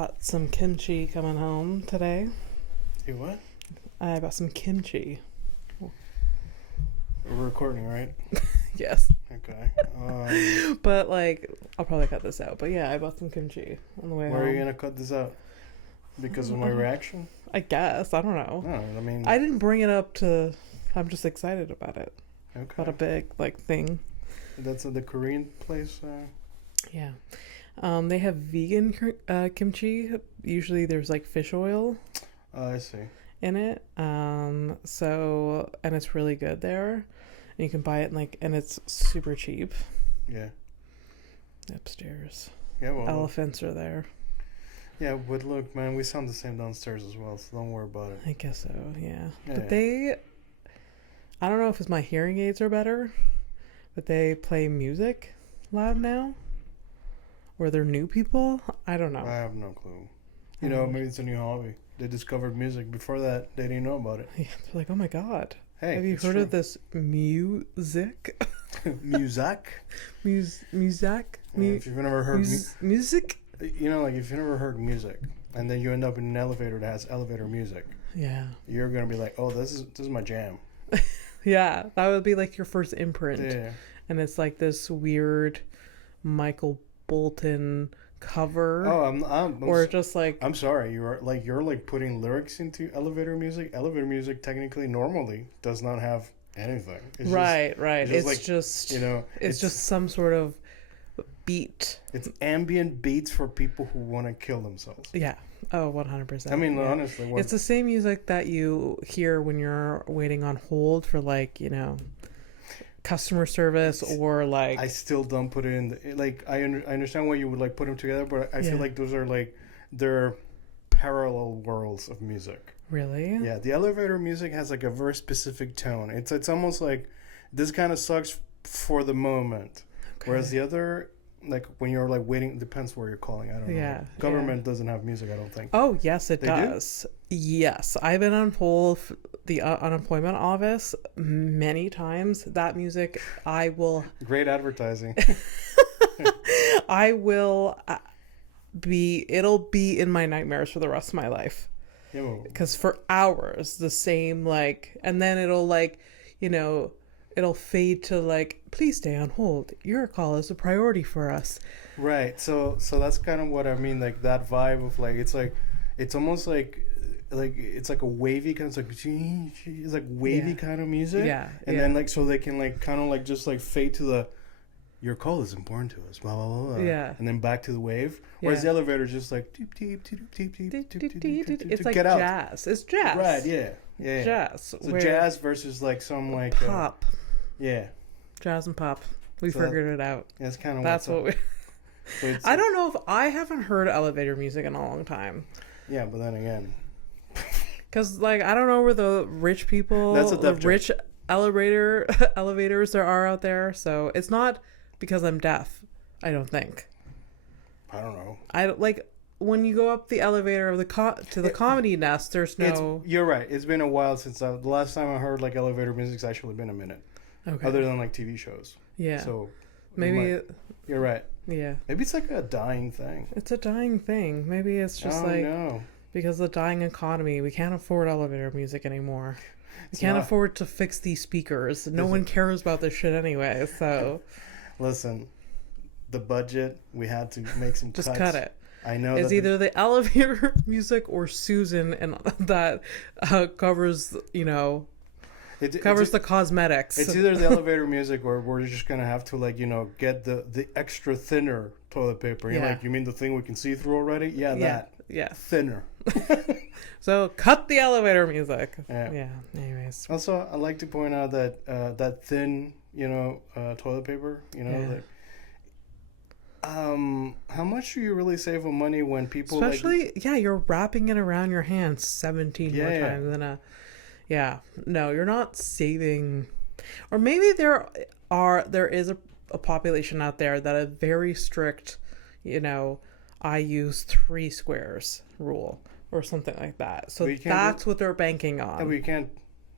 bought some kimchi coming home today. You what? I bought some kimchi. We're recording, right? Yes. Okay. But, like, I'll probably cut this out. But, yeah, I bought some kimchi on the way home. Why are you going to cut this out? Because of my reaction? I guess. I don't know. No, I mean... I didn't bring it up to... I'm just excited about it. Okay. About a big, like, thing. That's at the Korean place? Yeah. They have vegan kimchi. Usually there's, like, fish oil. Oh, I see. In it. And it's really good there. And you can buy it, and it's super cheap. Yeah. Upstairs. Yeah, well... Elephants are there. Yeah, but look, man, we sound the same downstairs as well, so don't worry about it. I guess so, yeah. But yeah. I don't know if it's my hearing aids are better, but they play music loud now. Or they're new people. I don't know. I have no clue. You know, maybe it's a new hobby. They discovered music. Before that, they didn't know about it. Yeah, they're like, oh my god. Hey, have you heard of this music? Music? Music? If you've never heard music? You know, like if you've never heard music, and then you end up in an elevator that has elevator music. Yeah. You're gonna be like, oh, this is my jam. Yeah, that would be like your first imprint. Yeah. And it's like this weird Michael Bolton cover. Oh, I'm sorry. You're putting lyrics into elevator music. Elevator music technically normally does not have anything. It's right. It's just you know, it's just some sort of beat. It's ambient beats for people who want to kill themselves. Yeah. Oh, 100%. I mean, yeah. honestly, it's the same music that you hear when you're waiting on hold for, like, you know, customer service or like. I still don't put it in. I understand why you would like put them together, but I feel like those are they're parallel worlds of music. Really? Yeah, the elevator music has like a very specific tone. It's almost like this kind of sucks for the moment, whereas the other. Like when you're like waiting, depends where you're calling. I don't know. Government doesn't have music, I don't think. Oh yes, it does. Do? Yes, I've been on hold for the unemployment office many times. That music, I will. Great advertising. I will It'll be in my nightmares for the rest of my life. Yeah. Because for hours, the same and then it'll it'll fade to please stay on hold. Your call is a priority for us. Right. So that's kind of what I mean. Like that vibe of it's almost it's like a wavy kind of it's like wavy kind of music. Yeah. And then so they can kind of just fade to the your call is important to us. Blah blah blah. Yeah. And then back to the wave. Whereas the elevator is just like deep deep deep deep deep deep deep. It's like jazz. It's jazz. Right. Yeah. Yeah. Jazz. So jazz versus some pop. Yeah. Jazz and pop. We figured it out. That's kind of that's what we. I don't know if I haven't heard elevator music in a long time. Yeah, but then again, because I don't know where the rich people, rich elevators there are out there. So it's not because I'm deaf. I don't think. I don't know. I when you go up the elevator of to the comedy nest. There's no. You're right. It's been a while since the last time I heard elevator music's actually been a minute. Okay. Other than TV shows. Yeah. So maybe you're right. Yeah. Maybe it's a dying thing. It's a dying thing. Maybe it's just because of the dying economy, we can't afford elevator music anymore. We can't afford to fix these speakers. No one cares about this shit anyway. So listen, the budget, we had to make some just cuts. cut it. I know it's either the elevator music or Susan, and that covers covers the cosmetics. It's either the elevator music or we're just gonna have to get the extra thinner toilet paper. You mean the thing we can see through already? Yeah, that. Yeah. Thinner. So cut the elevator music. Yeah. Anyways. Also, I'd like to point out that that thin, toilet paper, how much do you really save on money when people especially you're wrapping it around your hands 17 more times than no, you're not saving. Or maybe there is a population out there that are very strict, I use 3 squares rule or something like that. So that's what they're banking on. We can't.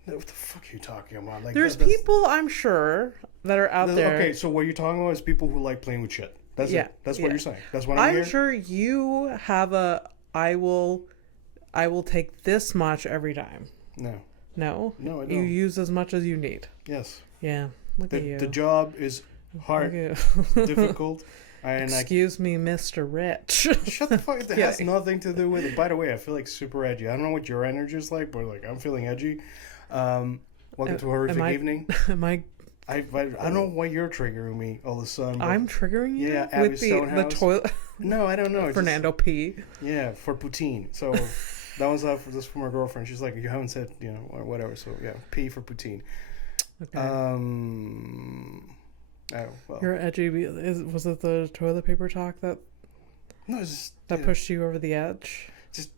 What the fuck are you talking about? There's people, I'm sure, that are out there. Okay, so what you're talking about is people who like playing with shit. That's it. That's what you're saying. That's what I'm hearing. Sure you have a I will take this much every time. No. No? No, I don't. You use as much as you need. Yes. Yeah. Look at you. The job is hard, difficult. Excuse me, Mr. Rich. Shut the fuck up. That has nothing to do with it. By the way, I feel like super edgy. I don't know what your energy is like, but like I'm feeling edgy. Welcome to Horrific Evening. I don't know why you're triggering me all of a sudden. I'm triggering you? Yeah, Abby with Stonehouse. the toilet. No, I don't know. Fernando P. Yeah, for poutine. So that was just for my girlfriend. She's like, you haven't said, or whatever. So yeah, P for poutine. Okay. Oh, well. You're edgy. Was it the toilet paper talk that? No, it's just that pushed you over the edge. Just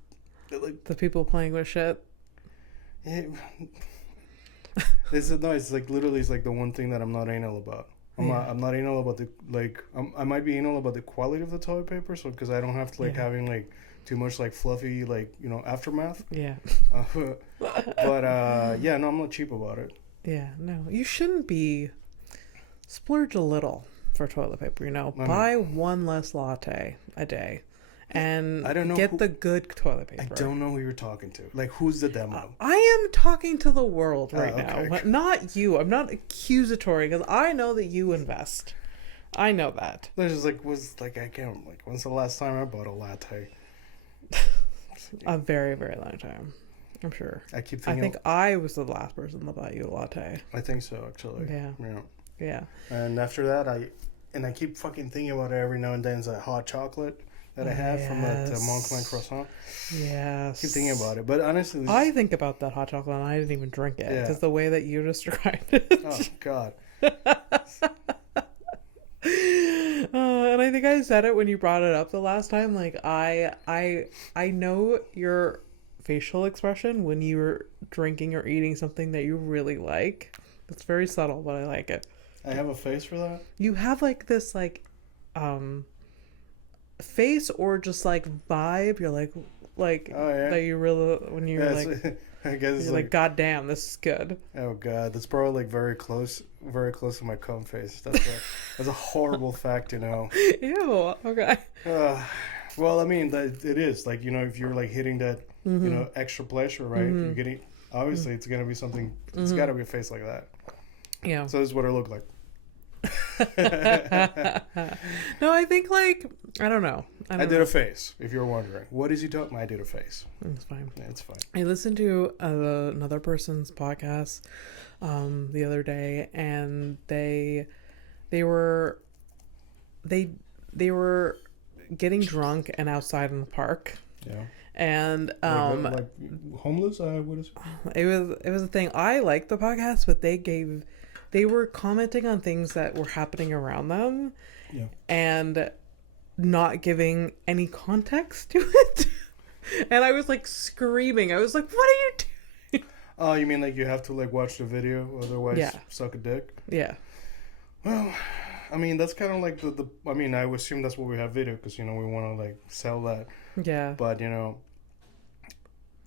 like the people playing with shit. Yeah. It's like literally it's like the one thing that I'm not anal about. I'm not anal about the I might be anal about the quality of the toilet paper, so because I don't have to having like too much like fluffy aftermath. Yeah. But yeah, no, I'm not cheap about it. Yeah, no, you shouldn't be. Splurge a little for toilet paper. Buy one less latte a day. And I don't know the good toilet paper. I don't know who you're talking to. Like, who's the demo? I am talking to the world right now. Not you. I'm not accusatory because I know that you invest. I know that. There's just I can't when's the last time I bought a latte? A very, very long time. I'm sure. I think I was the last person to buy you a latte. I think so, actually. Yeah. And after that, I keep fucking thinking about it every now and then. Is that hot chocolate that I had from that Montclair croissant. Yes. Keep thinking about it. But honestly... I think about that hot chocolate and I didn't even drink it. Because the way that you described it. Oh, God. And I think I said it when you brought it up the last time. Like, I know your facial expression when you're drinking or eating something that you really like. It's very subtle, but I like it. I have a face for that? You have this face or just vibe. You're like that you really when you're I guess you're God damn, this is good. Oh God, that's probably very close to my cum face. That's a horrible fact to know. Ew. Okay. Well, I mean it is if you're hitting that extra pleasure, right? You're getting obviously it's gonna be something. It's got to be a face like that. Yeah. So this is what I look like. No, I think I don't know. I did a face. If you're wondering, what is he talking? I did a face. It's fine. Yeah, it's fine. I listened to another person's podcast the other day, and they were getting drunk and outside in the park. Yeah. And like homeless. What is it was a thing. I liked the podcast, but they were commenting on things that were happening around them, and not giving any context to it. And I was screaming. I was like, "What are you doing?" Oh, you mean you have to watch the video, otherwise suck a dick? Yeah. Well, I mean that's kind of the. I mean, I would assume that's what we have video because we want to sell that. Yeah. But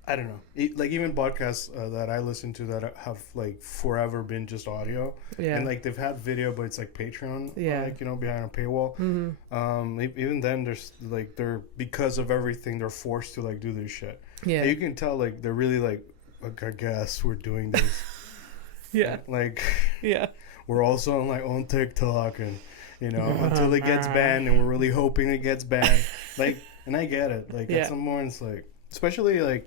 I don't know. Even podcasts that I listen to that have forever been just audio. Yeah. And they've had video, but it's Patreon. Yeah. Behind a paywall. Mm-hmm. Even then, there's they're because of everything they're forced to do this shit. Yeah. And you can tell they're really I guess we're doing this. Yeah. Yeah. We're also on TikTok and until it gets banned, and we're really hoping it gets banned. And I get it. At some point it's especially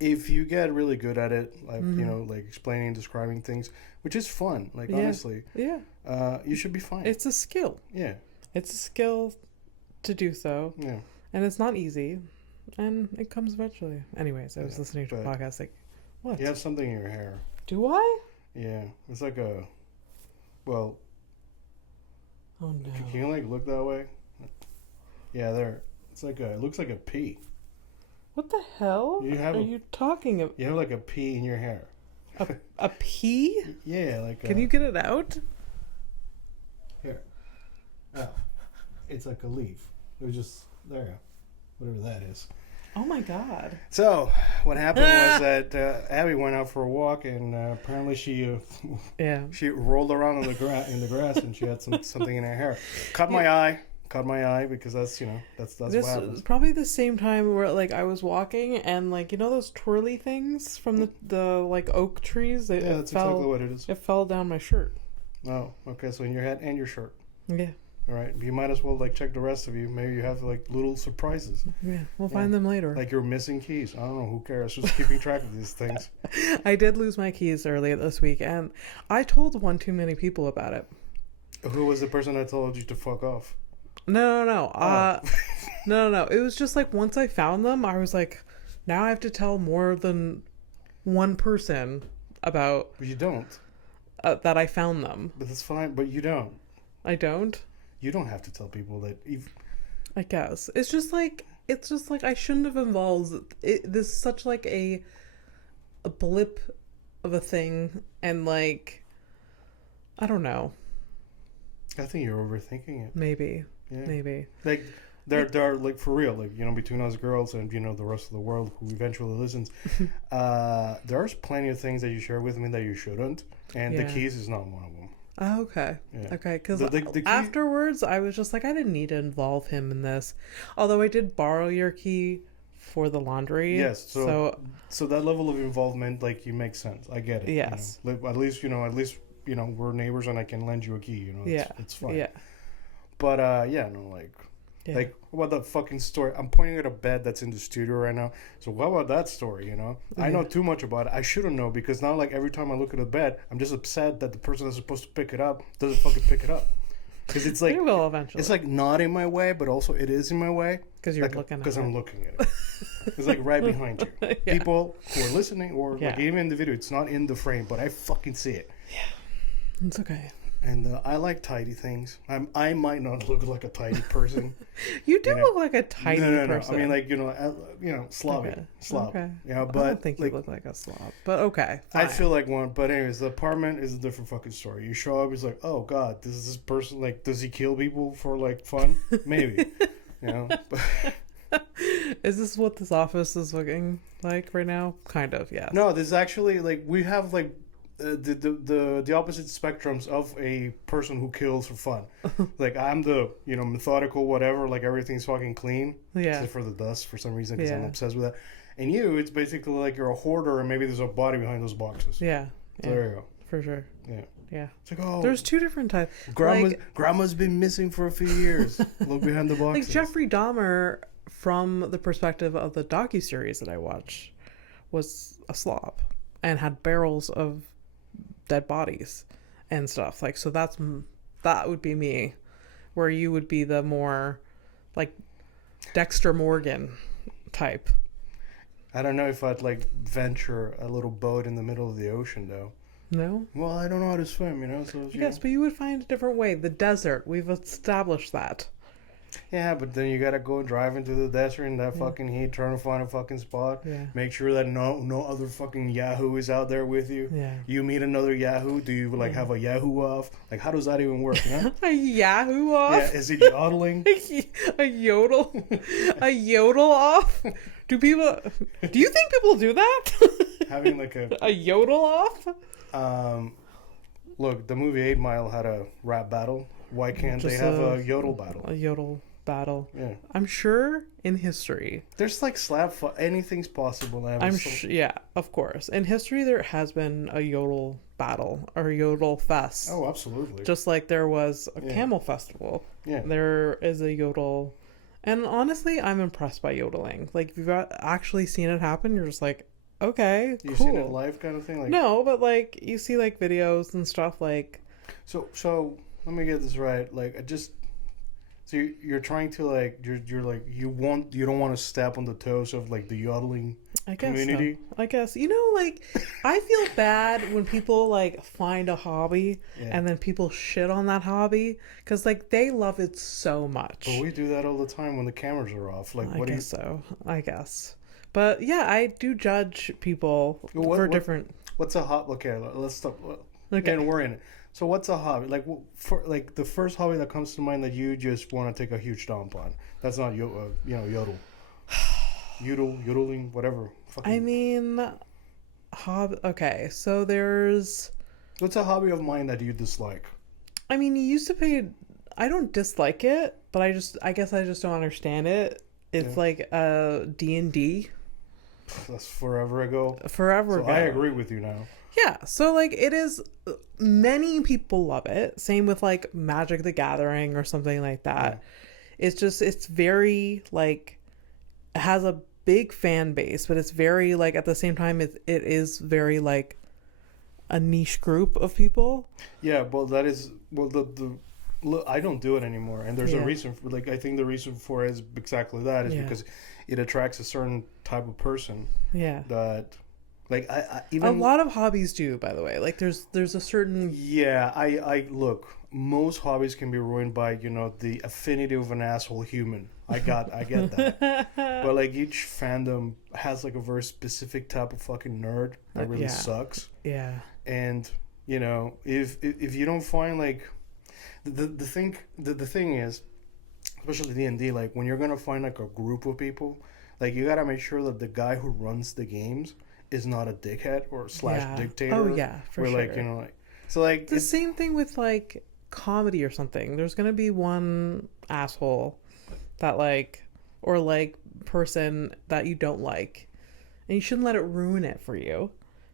if you get really good at it, explaining and describing things, which is fun. Honestly, you should be fine. It's a skill. Yeah, it's a skill to do so. Yeah, and it's not easy, and it comes eventually. Anyways, I was listening to a podcast. What? You have something in your hair. Do I? Yeah, it's oh no. Can you look that way? Yeah, there. It's it looks like a pea. What the hell are you talking about? You have a pea in your hair. A pea? Yeah, Can you get it out? Here. Oh. It's a leaf. It was just there. Whatever that is. Oh my God. So, what happened was that Abby went out for a walk, and apparently she rolled around in the grass and she had something in her hair. Caught my eye. caught my eye because that's what happens. Was probably the same time where like I was walking and like those twirly things from the like oak trees. That's exactly what it is. It fell down my shirt. Oh, okay. So in your head and your shirt. Yeah. All right. You might as well like check the rest of you. Maybe you have like little surprises. Yeah, we'll find them later. Like you're missing keys. I don't know. Who cares? Just keeping track of these things. I did lose my keys earlier this week, and I told one too many people about it. Who was the person that told you to fuck off? No. No. It was just like once I found them, I was like, now I have to tell more than one person about. But you don't. That I found them. But that's fine. But you don't. I don't. You don't have to tell people that. I guess it's just like I shouldn't have involved. This is such like a blip of a thing, and like I don't know. I think you're overthinking it. Maybe. Yeah. Maybe. Like there are like for real, like between us girls and the rest of the world who eventually listens, there's plenty of things that you share with me that you shouldn't, and the keys is not one of them. Oh, okay. Yeah. Okay, because afterwards I was just like, I didn't need to involve him in this. Although I did borrow your key for the laundry. Yes. So that level of involvement, like, you make sense. I get it. Yes. At least we're neighbors and I can lend you a key. It's fine. Yeah. But like, what about that fucking story? I'm pointing at a bed that's in the studio right now. So what about that story, I know too much about it. I shouldn't know because now, like, every time I look at a bed, I'm just upset that the person that's supposed to pick it up doesn't fucking pick it up. Because it's like... It will eventually. It's like not in my way, but also it is in my way. Because you're looking at it. Because I'm looking at it. It's like right behind you. Yeah. People who are listening or like even in the video, it's not in the frame, but I fucking see it. Yeah. It's okay. And I like tidy things. I might not look like a tidy person. You do look like a tidy person. I mean, like, slobby. Okay. Slob. Okay. But I don't think you look like a slob. But okay. Fine. I feel like one. But anyways, the apartment is a different fucking story. You show up, it's like, oh God, this person, like, does he kill people for, like, fun? Maybe. Is this what this office is looking like right now? Kind of, yeah. No, this is actually, like, we have, like, the opposite spectrums of a person who kills for fun. Like, I'm the methodical whatever, like everything's fucking clean, except for the dust for some reason because I'm obsessed with that. And it's basically like you're a hoarder and maybe there's a body behind those boxes. So there you go. For sure. Yeah. It's like, oh, there's two different types. Grandma's been missing for a few years. Look behind the boxes. Like Jeffrey Dahmer, from the perspective of the docuseries that I watched, was a slob and had barrels of dead bodies and stuff. Like, so that would be me, where you would be the more like Dexter Morgan type. I don't know if I'd like venture a little boat in the middle of the ocean though. No? Well, I don't know how to swim, so yes, but you would find a different way. The desert, we've established that. Yeah, but then you gotta go drive into the desert in that fucking heat, trying to find a fucking spot. Yeah. Make sure that no other fucking Yahoo is out there with you. Yeah. You meet another Yahoo. Do you have a Yahoo off? Like, how does that even work? A Yahoo off? Yeah. Is it yodeling? A yodel? A yodel off? Do you think people do that? Having like a yodel off? Look, the movie 8 Mile had a rap battle. Why can't they have a yodel battle? A yodel battle. Yeah. I'm sure in history. There's like anything's possible. Yeah, of course. In history, there has been a yodel battle or yodel fest. Oh, absolutely. Just like there was a camel festival. Yeah. There is a yodel. And honestly, I'm impressed by yodeling. Like, if you've actually seen it happen, you're just like, okay, cool. You've seen it live kind of thing? Like, no, but like, you see like videos and stuff like... So let me get this right. Like, so you're trying to like you're like you don't want to step on the toes of like the yodeling community. So. I guess like I feel bad when people like find a hobby and then people shit on that hobby because like they love it so much. But we do that all the time when the cameras are off. Like, I guess. But yeah, I do judge people for different. What's a hobby? Okay, let's stop. Okay, and we're in it. So what's a hobby? Like, for like the first hobby that comes to mind that you just want to take a huge dump on. That's not yodel. Yodeling, whatever. I mean, okay, so there's... What's a hobby of mine that you dislike? I mean, you used to pay... I don't dislike it, but I guess I just don't understand it. It's like D&D. That's forever ago. Forever ago. I agree with you now. Yeah, so like it is, many people love it. Same with like Magic the Gathering or something like that. Yeah. It's very like, it has a big fan base, but it's very like, at the same time it is very like a niche group of people. Yeah, well that is, well the look, I don't do it anymore, and there's a reason for, like, I think the reason for it is exactly that, is because it attracts a certain type of person. Yeah. That, like, I even, a lot of hobbies do, by the way. Like there's a certain, yeah, I look, most hobbies can be ruined by, you know, the affinity of an asshole human. I get that. But like each fandom has like a very specific type of fucking nerd that really sucks. Yeah. And you know, if you don't find like the thing is, especially D&D, like when you're gonna find like a group of people, like you gotta make sure that the guy who runs the games is not a dickhead or / dictator. Oh yeah, for sure. Like, you know, like, so like the same thing with like comedy or something. There's gonna be one asshole that like, or like person that you don't like, and you shouldn't let it ruin it for you.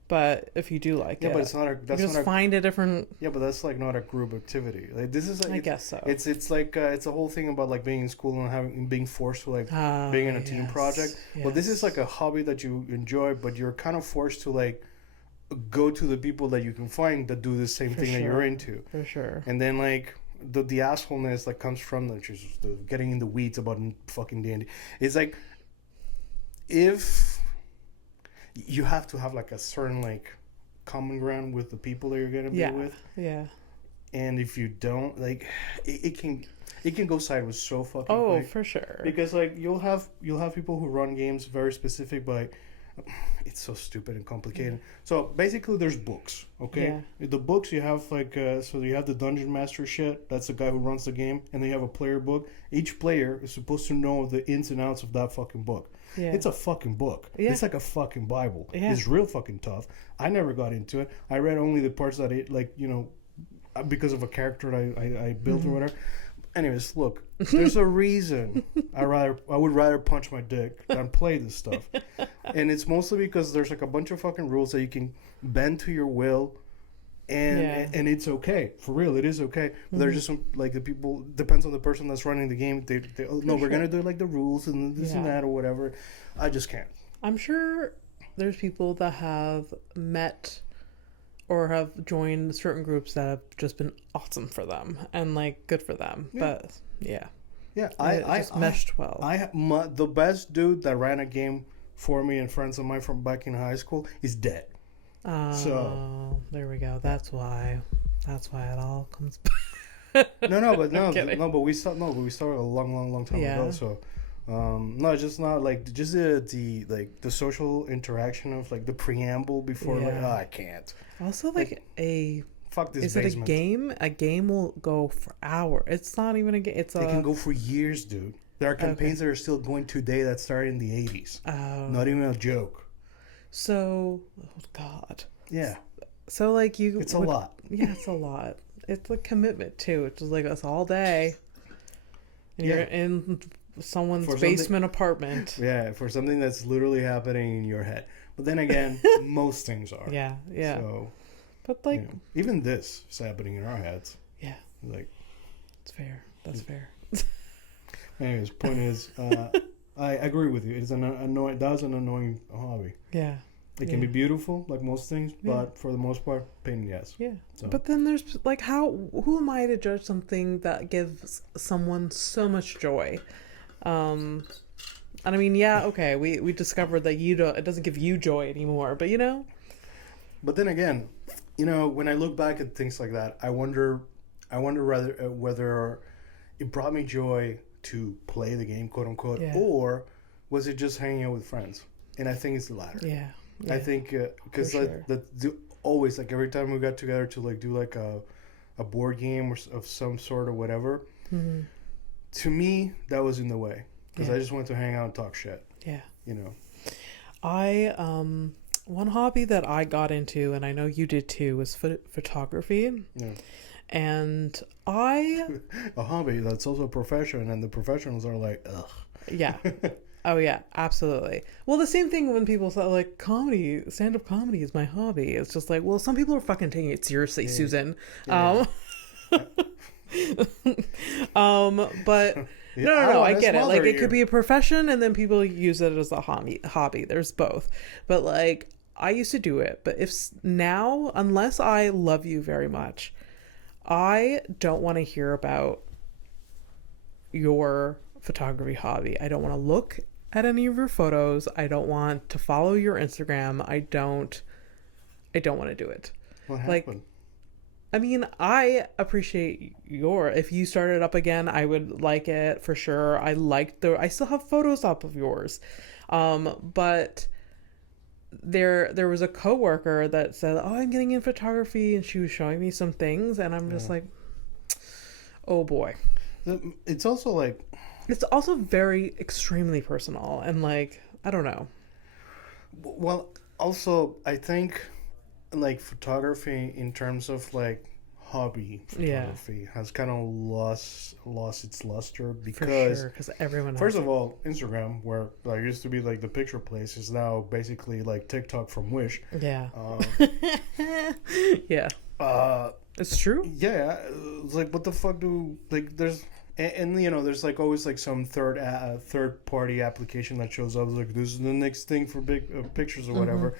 But if you do like it, but it's not a. That's you just not find a different. Yeah, but that's like not a group activity. Like this is like, I guess so. It's like it's a whole thing about like being in school and being forced to like being in a team project. Yes. Well, this is like a hobby that you enjoy, but you're kind of forced to like go to the people that you can find that do the same thing that you're into. For sure. And then like the assholeness that comes from the getting in the weeds about fucking D&D. It's like, if you have to have like a certain like common ground with the people that you're gonna be with. Yeah. And if you don't, like, it can go sideways so fucking quick. Oh, for sure. Because like you'll have people who run games very specific, but it's so stupid and complicated. So basically, there's books. Okay. Yeah. The books you have like so you have the dungeon master shit. That's the guy who runs the game, and then you have a player book. Each player is supposed to know the ins and outs of that fucking book. Yeah. It's a fucking book. Yeah. It's like a fucking Bible. Yeah. It's real fucking tough. I never got into it. I read only the parts that it, like, you know, because of a character I built or whatever. Anyways, look, there's a reason I would rather punch my dick than play this stuff. And it's mostly because there's like a bunch of fucking rules that you can bend to your will, and it's okay. For real, it is okay. But there's just some, like, the people, depends on the person that's running the game. They we're gonna do like the rules and this and that or whatever. I just can't. I'm sure there's people that have met or have joined certain groups that have just been awesome for them and like good for them. But I just meshed well. The best dude that ran a game for me and friends of mine from back in high school is dead. So there we go. That's why it all comes back. But we started a long time ago. So just the social interaction of like the preamble before I can't. Also fuck this. Is basement. It a game? A game will go for hours. It's not even a game. It can go for years, dude. There are campaigns that are still going today that started in the 80s. Not even a joke. So, oh God. Yeah. So like it's a lot. Yeah, it's a lot. It's a commitment too. It's just like us all day. And you're in someone's basement apartment. Yeah, for something that's literally happening in your head. But then again, most things are. Yeah. So, but like, you know, even this is happening in our heads. Yeah. Like, it's fair. That's fair. Anyways, point is, I agree with you. It's an annoying hobby. Yeah. It can be beautiful, like most things, but for the most part, pain in the ass. Yeah. So. But then there's like, who am I to judge something that gives someone so much joy? And I mean, okay, we discovered that it doesn't give you joy anymore, but you know. But then again, you know, when I look back at things like that, I wonder rather whether it brought me joy to play the game, quote unquote, or was it just hanging out with friends? And I think it's the latter. Yeah. I think because always, like, every time we got together to like do like a board game or of some sort or whatever, to me that was in the way. Because I just wanted to hang out and talk shit. Yeah. You know. One hobby that I got into, and I know you did too, was photography. Yeah. And I... A hobby that's also a profession, and the professionals are like, ugh. Yeah. Oh, yeah, absolutely. Well, the same thing when people say, like, comedy, stand-up comedy is my hobby. It's just like, well, some people are fucking taking it seriously, yeah. Susan. Yeah. But... Yeah. No, I get it. Like, it could be a profession, and then people use it as a hobby. There's both. But, like, I used to do it. But now, unless I love you very much, I don't want to hear about your photography hobby. I don't want to look at any of your photos. I don't want to follow your Instagram. I don't want to do it. What happened? Like, I mean, I appreciate if you started up again, I would like it for sure. I still have photos up of yours. But there was a coworker that said, "Oh, I'm getting in photography," and she was showing me some things, and I'm just like, "Oh boy." It's also like, it's also very extremely personal, and like, I don't know. Well, also I think, like, photography in terms of like hobby photography has kind of lost its luster because everyone first of all, Instagram, where like used to be like the picture place, is now basically like TikTok from Wish. Yeah. Yeah. It's true. Yeah. It's like, what the fuck there's and you know, there's like always like some third party application that shows up like, this is the next thing for big pictures or whatever.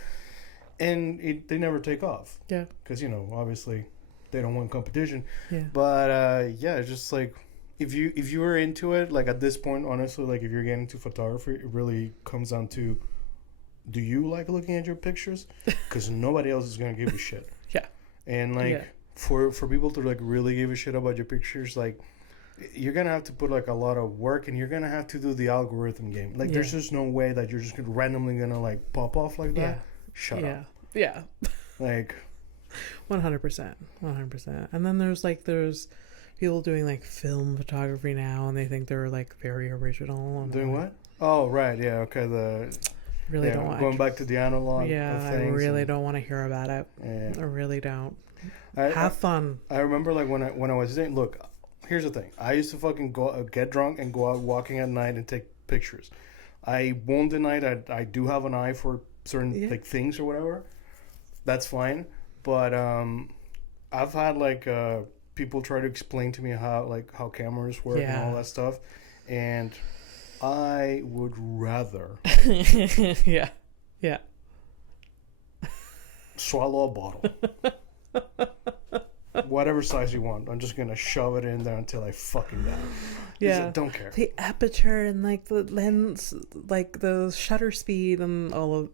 And they never take off. Yeah. Because, you know, obviously they don't want competition. Yeah. But, yeah, it's just like, if you were into it, like at this point, honestly, like if you're getting into photography, it really comes down to, do you like looking at your pictures? Because nobody else is going to give a shit. Yeah. And like, for people to like really give a shit about your pictures, like, you're going to have to put like a lot of work, and you're going to have to do the algorithm game. Like, there's just no way that you're just randomly going to like pop off like that. Yeah. Shut up. Yeah. Like 100%. And then there's people doing like film photography now, and they think they're like very original. And doing what? Oh, right. Yeah. Okay. Don't want going back to the analog. Yeah. I really don't want to hear about it. Yeah. I really don't. Have fun. I remember like when I was saying, look, here's the thing. I used to fucking get drunk and go out walking at night and take pictures. I won't deny that I do have an eye for certain like things or whatever. That's fine. But I've had like people try to explain to me how cameras work and all that stuff, and I would rather swallow a bottle. Whatever size you want. I'm just gonna shove it in there until I fucking die. Yeah. I don't care. The aperture and like the lens, like the shutter speed and all of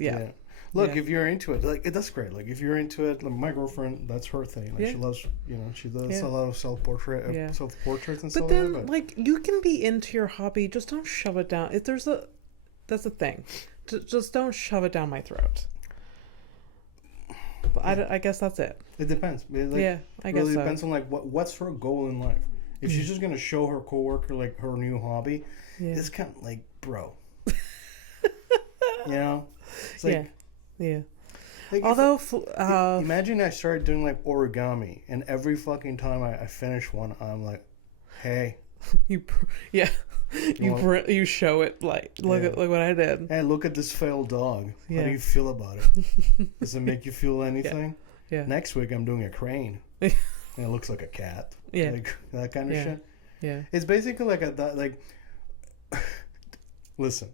Look, if you're into it, like that's great. Like if you're into it, like my girlfriend, that's her thing. Like she loves, she does a lot of self-portraits and stuff. But then, like, you can be into your hobby, just don't shove it down. That's the thing. Just don't shove it down my throat. But I guess that's it. It depends. I guess really depends on like what's her goal in life. If she's just gonna show her coworker like her new hobby, it's kind of like, bro. You know, it's like. Yeah. Like although, imagine I started doing like origami, and every fucking time I finish one, I'm like, "Hey, you show it like look what I did. Hey, look at this failed dog. How do you feel about it? Does it make you feel anything? Yeah. Next week I'm doing a crane, and it looks like a cat. Yeah. Like that kind of shit. Yeah. It's basically like listen.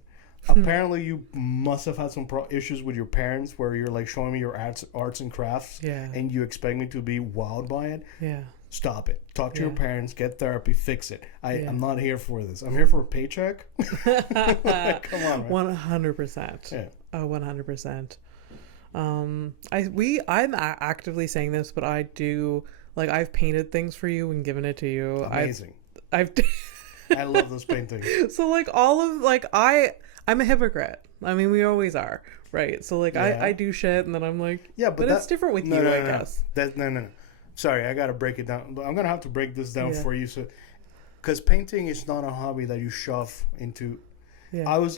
Apparently, you must have had some issues with your parents where you're like showing me your arts and crafts, and you expect me to be wowed by it. Yeah, stop it. Talk to your parents. Get therapy. Fix it. I'm not here for this. I'm here for a paycheck. Come on, 100%. Yeah. Oh, 100%. I'm actively saying this, but I do like I've painted things for you and given it to you. Amazing. I've I love those paintings. So like all of like I'm a hypocrite. I mean, we always are, right? So like I do shit, and then I'm like, but it's different with you, I guess. No. Sorry, I gotta break it down. I'm gonna have to break this down for you, because painting is not a hobby that you shove into. Yeah.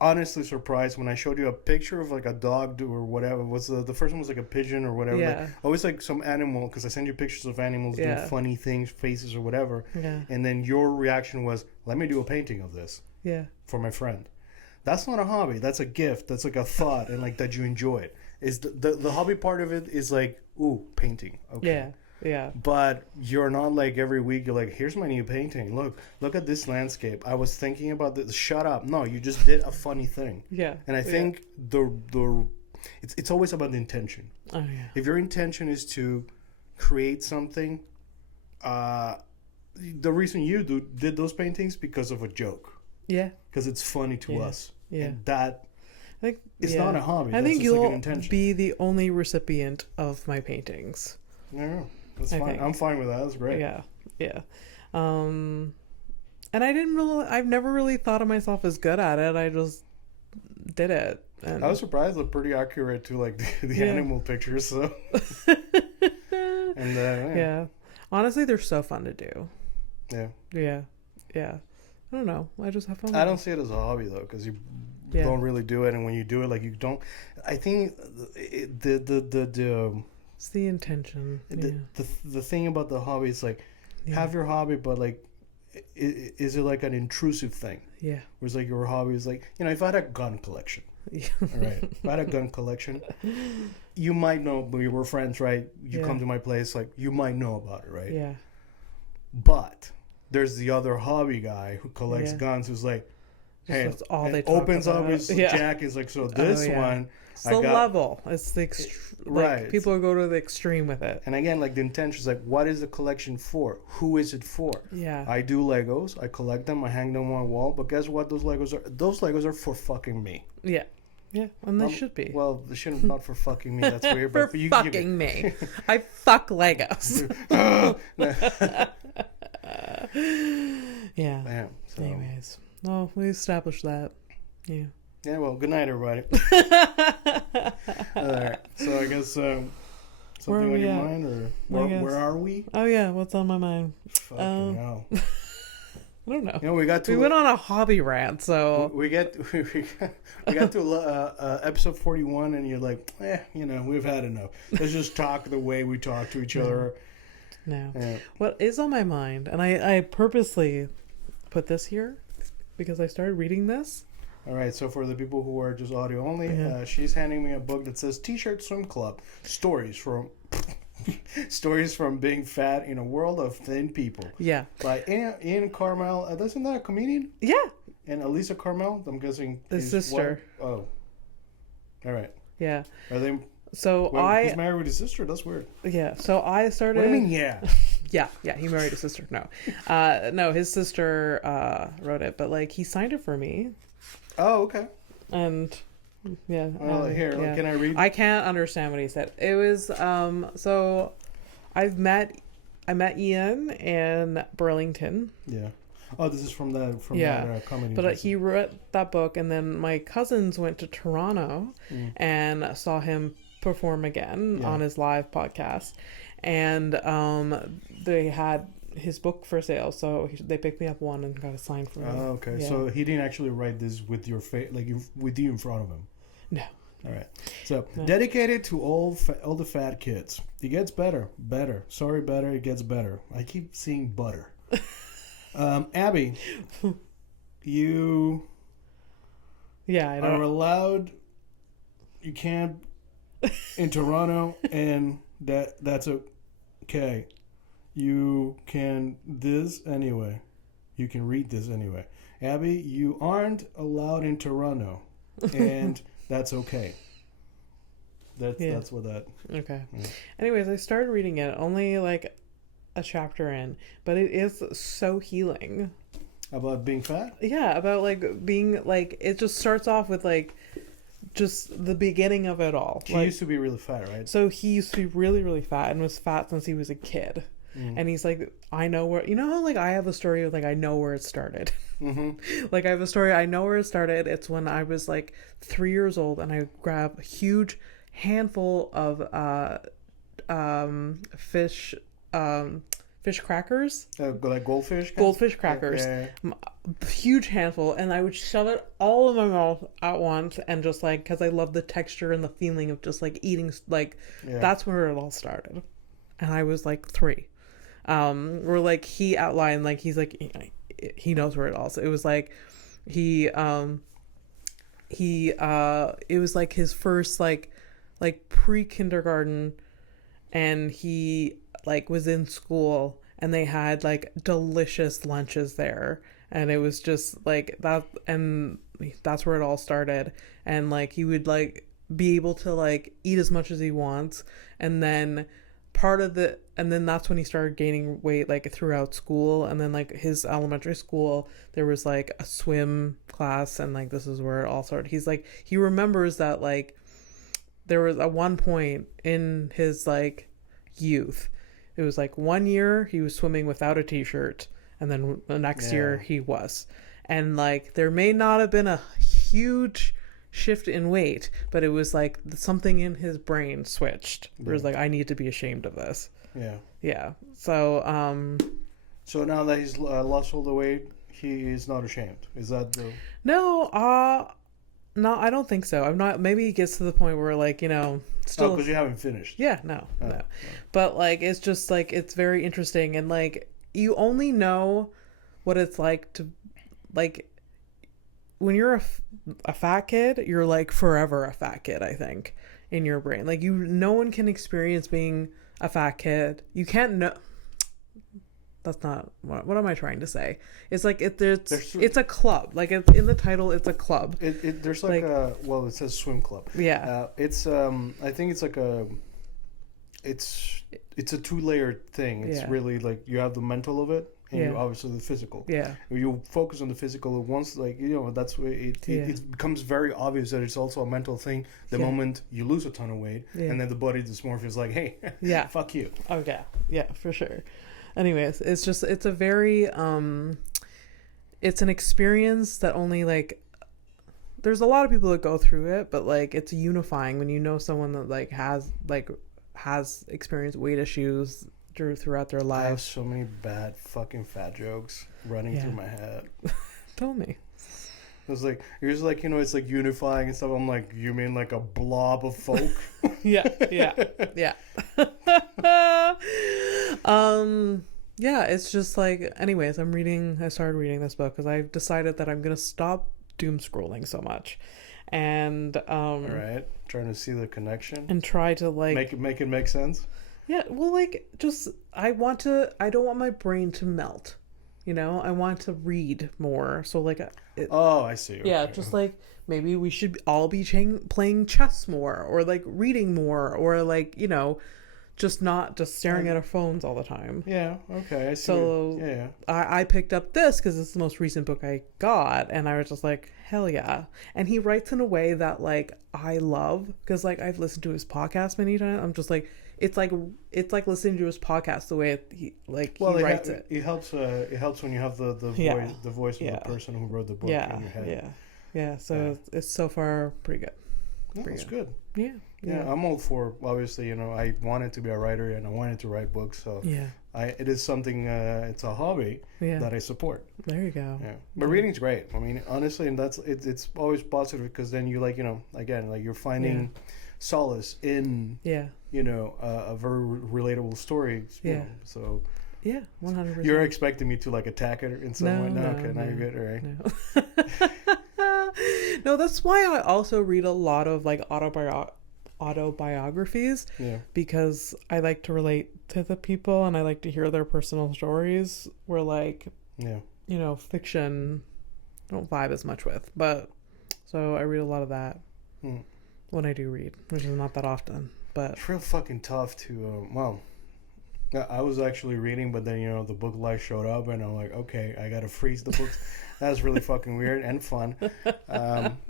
honestly surprised when I showed you a picture of like a dog or whatever. What's the first one was like a pigeon or whatever. Yeah. Like, always like some animal, because I send you pictures of animals doing funny things, faces or whatever. Yeah. And then your reaction was, let me do a painting of this. Yeah. For my friend. That's not a hobby. That's a gift. That's like a thought and like that you enjoy it. Is the hobby part of it is like, ooh, painting. Okay. Yeah. Yeah. But you're not like every week you're like, here's my new painting. Look at this landscape. I was thinking about this. Shut up. No, you just did a funny thing. Yeah. And I think it's always about the intention. Oh yeah. If your intention is to create something, the reason you did those paintings because of a joke. Yeah. Because it's funny to us. Yeah. And that I think it's not a hobby. I That's think just like you'll an intention. be the only recipient of my paintings. Yeah. That's fine. I'm fine with that. That's great. Yeah. Yeah. And I've never really thought of myself as good at it. I just did it. And I was surprised they're pretty accurate to like the animal pictures. So. And yeah. Honestly, they're so fun to do. Yeah. Yeah. Yeah. I don't know. I just have fun. I don't see it as a hobby though, because you don't really do it, and when you do it, like you don't. I think it's the intention. The thing about the hobby is like have your hobby, but like is it like an intrusive thing? Yeah. Whereas like your hobby is like, you know, if I had a gun collection, all right, if I had a gun collection, you might know, we were friends, right? You come to my place, like you might know about it, right? Yeah. But there's the other hobby guy who collects guns who's like, hey, that's all they opens talk up about. his jack is like, so this one. It's the level. It's the right. People go to the extreme with it. And again, like the intention is like, what is the collection for? Who is it for? Yeah. I do Legos. I collect them. I hang them on my wall. But guess what? Those Legos are for fucking me. Yeah. Yeah, and they should be. Well, they shouldn't not for fucking me. That's weird. For fucking me. I fuck Legos. Yeah. Damn, so. Anyways. Well, we established that. Yeah. Yeah, well, good night, everybody. All right. So I guess something on your mind, or where are we? Oh, yeah. What's on my mind? Fucking hell. I don't know. You know, we went on a hobby rant, so we got to episode 41, and you're like, you know, we've had enough. Let's just talk the way we talk to each other. No. What is on my mind, and I purposely put this here because I started reading this. All right, so for the people who are just audio only, she's handing me a book that says T-Shirt Swim Club, Stories from Being Fat in a World of Thin People. Yeah. By Ian Carmel. Isn't that a comedian? Yeah. And Elisa Carmel, I'm guessing. His sister. Oh. All right. Yeah. Are they... So he's married with his sister? That's weird. Yeah. So I started... What do you mean, yeah? Yeah, he married his sister. No. No, his sister wrote it, but like he signed it for me. Oh, okay. And yeah. Here, can I read? I can't understand what he said. It was so I met Ian in Burlington. Yeah. Oh, this is from that comedy. But he wrote that book, and then my cousins went to Toronto and saw him perform again on his live podcast, and they had his book for sale, so they picked me up one and got a sign for me. Oh, okay. Yeah. So he didn't actually write this with your with you in front of him. No. All right. So dedicated to all the fat kids. It gets better. Sorry, better. It gets better. I keep seeing butter. Abby, you are allowed. You can't in Toronto, and that's okay. You can this anyway. You can read this anyway. Abby, you aren't allowed in Toronto, and that's okay. That's what that. Okay. Yeah. Anyways, I started reading it only like a chapter in, but it is so healing. About being fat? Yeah, about like being like, it just starts off with like just the beginning of it all. He used to be really fat, right? So he used to be really, really fat and was fat since he was a kid. And he's like, I know where, you know how like I have a story of like, I know where it started. Like I have a story, I know where it started. It's when I was like 3 years old and I grabbed a huge handful of fish fish crackers. Like goldfish? Goldfish crackers. Huge handful. And I would shove it all in my mouth at once. And just like, because I love the texture and the feeling of just like eating. Like, that's where it all started. And I was like 3. Where like he outlined, like, he's like, he knows where it all. So it was like, it was like his first like pre-kindergarten, and he like was in school, and they had like delicious lunches there, and it was just like that, and that's where it all started. And like he would like be able to like eat as much as he wants, and then that's when he started gaining weight like throughout school. And then like his elementary school, there was like a swim class, and like this is where it all started. He's like, he remembers that like there was at one point in his like youth, it was like 1 year he was swimming without a t-shirt, and then the next year he was, and like there may not have been a huge shift in weight, but it was like something in his brain switched. It was like, I need to be ashamed of this. So now that he's lost all the weight, he is not ashamed. Is that the... No, I don't think so. I'm not. Maybe he gets to the point where like, you know, still, because you haven't finished. No. But like, it's just like, it's very interesting, and like you only know what it's like to like when you're a fat kid, you're like forever a fat kid, I think, in your brain. Like no one can experience being a fat kid. You can't know. That's not what am I trying to say? It's like it's a club. Like it's in the title, it's a club. There's like a, well, it says swim club. Yeah. It's I think it's like it's a 2-layered thing. It's really like you have the mental of it, and you obviously the physical. Yeah. You focus on the physical once, like, you know, that's where it becomes very obvious that it's also a mental thing the moment you lose a ton of weight, and then the body dysmorphia is like, hey, fuck you. Okay. Yeah, for sure. Anyways, it's a very it's an experience that only like, there's a lot of people that go through it, but like it's unifying when you know someone that like has experienced weight issues throughout their lives. I have so many bad fucking fat jokes running through my head. Tell me. It was like, you're just like, you know, it's like unifying and stuff. I'm like, you mean like a blob of folk? Yeah. It's just like, anyways, I started reading this book because I've decided that I'm going to stop doom scrolling so much. And, all right. Trying to see the connection. And try to like... Make it make sense? Yeah, well, like, just, I don't want my brain to melt. You know, I want to read more. So, like... I see. Yeah, okay. Just, like, maybe we should all be playing chess more. Or, like, reading more. Or, like, you know, just not just staring at our phones all the time. Yeah, okay, I see. So, I picked up this because it's the most recent book I got. And I was just like, hell yeah. And he writes in a way that, like, I love. Because, like, I've listened to his podcast many times. I'm just like... It's like listening to his podcast the way he writes it. It helps when you have the voice of the person who wrote the book in your head. Yeah. So it's so far pretty good. That's good. Yeah. I'm all for, obviously, you know, I wanted to be a writer and I wanted to write books, so it is something. It's a hobby that I support. There you go. Yeah, but reading's great. I mean, honestly, and it's always positive because then you, like, you know, again, like, you're finding solace in you know, a very relatable story. Yeah. So. Yeah, 100%. You're expecting me to like attack it in some way? No, okay, now you're good, all right? No. No, that's why I also read a lot of like autobiographies. Yeah. Because I like to relate to the people and I like to hear their personal stories. Where like, you know, fiction, I don't vibe as much with, but so I read a lot of that when I do read, which is not that often. But it's real fucking tough to, I was actually reading, but then, you know, the book life showed up and I'm like, okay, I gotta freeze the books. That's really fucking weird and fun.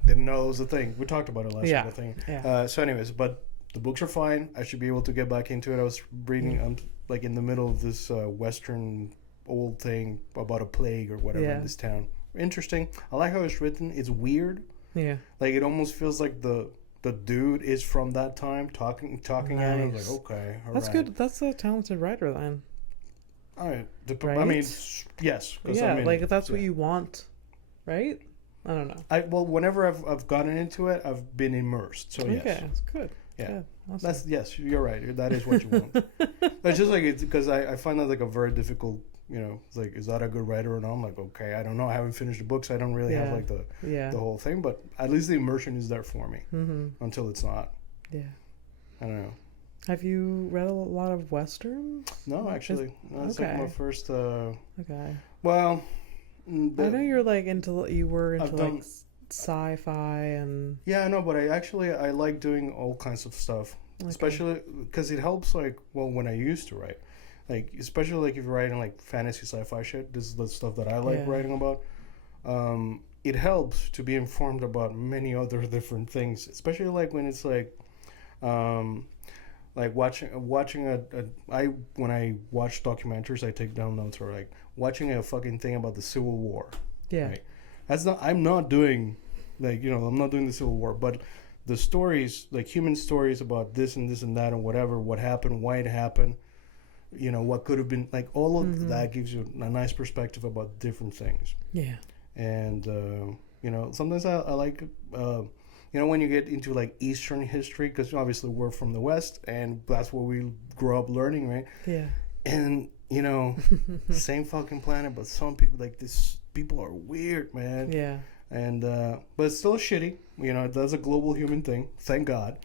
Didn't know it was a thing. We talked about it last week, I think. Yeah. So anyways, but the books are fine. I should be able to get back into it. I was reading, I'm like in the middle of this Western old thing about a plague or whatever in this town. Interesting. I like how it's written. It's weird. Yeah. Like it almost feels like the dude is from that time talking nice. At him. Like, okay, all that's right. Good. That's a talented writer then. Right. Right? I mean, yes. Yeah, I mean, like that's what you want, right? I don't know. Well, whenever I've gotten into it, I've been immersed. So yes. Okay, that's good. Yeah. Good. Awesome. That's yes. You're right. That is what you want. It's just like it's because I find that like a very difficult. It's like, is that a good writer or not? I'm like, okay, I don't know. I haven't finished the book, so I don't really have like the whole thing. But at least the immersion is there for me until it's not. Yeah. I don't know. Have you read a lot of westerns? No, actually. That's like my first. Okay. Well, I know you were into like sci-fi and. Yeah, I know, but I like doing all kinds of stuff, especially because it helps. Like, well, when I used to write, like especially like if you're writing like fantasy sci-fi shit, this is the stuff that I like writing about. It helps to be informed about many other different things, especially like when it's like watching when I watch documentaries, I take down notes, or like watching a fucking thing about the Civil War. Yeah. Right? I'm not doing I'm not doing the Civil War, but the stories, like human stories about this and that and whatever, what happened, why it happened, what could have been, like all of that gives you a nice perspective about different things. Yeah. And sometimes I like when you get into like Eastern history, because obviously we're from the West and that's what we grew up learning, right? Yeah. And same fucking planet, but some people people are weird, man. Yeah. And but it's still shitty. That's a global human thing. Thank God.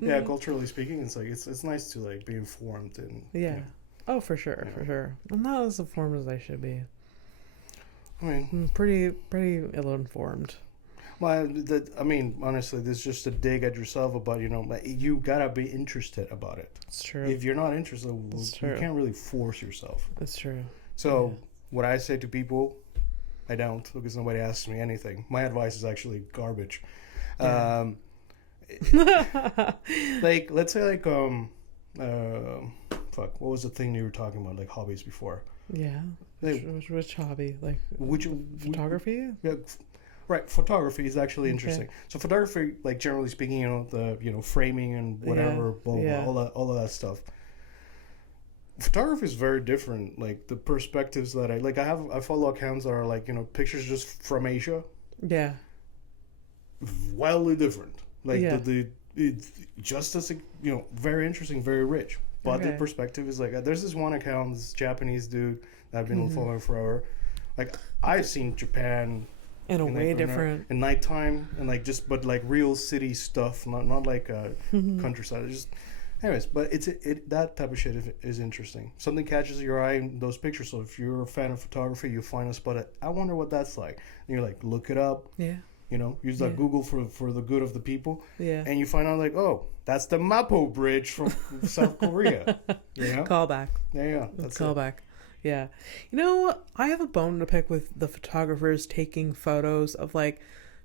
Yeah, culturally speaking, it's like it's nice to like be informed and Oh, for sure, for sure. I'm not as informed as I should be. I mean, I'm pretty ill-informed. Well, honestly, this is just a dig at yourself about, you gotta be interested about it. It's true. If you're not interested, you can't really force yourself. It's true. So, what I say to people, I don't, because nobody asks me anything. My advice is actually garbage. Yeah. Like, let's say, what was the thing you were talking about, like hobbies before? Yeah. Which hobby? Like, photography? Yeah. Right, photography is actually interesting. So photography, like generally speaking, the framing and whatever, blah, blah, all of that stuff. Photography is very different. Like the perspectives that I follow accounts that are like pictures just from Asia. Yeah. Wildly different. Like it's just as very interesting, very rich. But the perspective is like there's this one account, this Japanese dude that I've been following forever. Like I've seen Japan. In a way different. In nighttime and but real city stuff, not like countryside. It's just, anyways, but that type of shit is interesting. Something catches your eye in those pictures. So if you're a fan of photography, you find a spot that I wonder what that's like. And you're like, look it up. Yeah. Use that Google for the good of the people. Yeah. And you find out oh, that's the Mapo Bridge from South Korea. Callback. Yeah. That's callback. Yeah. I have a bone to pick with the photographers taking photos of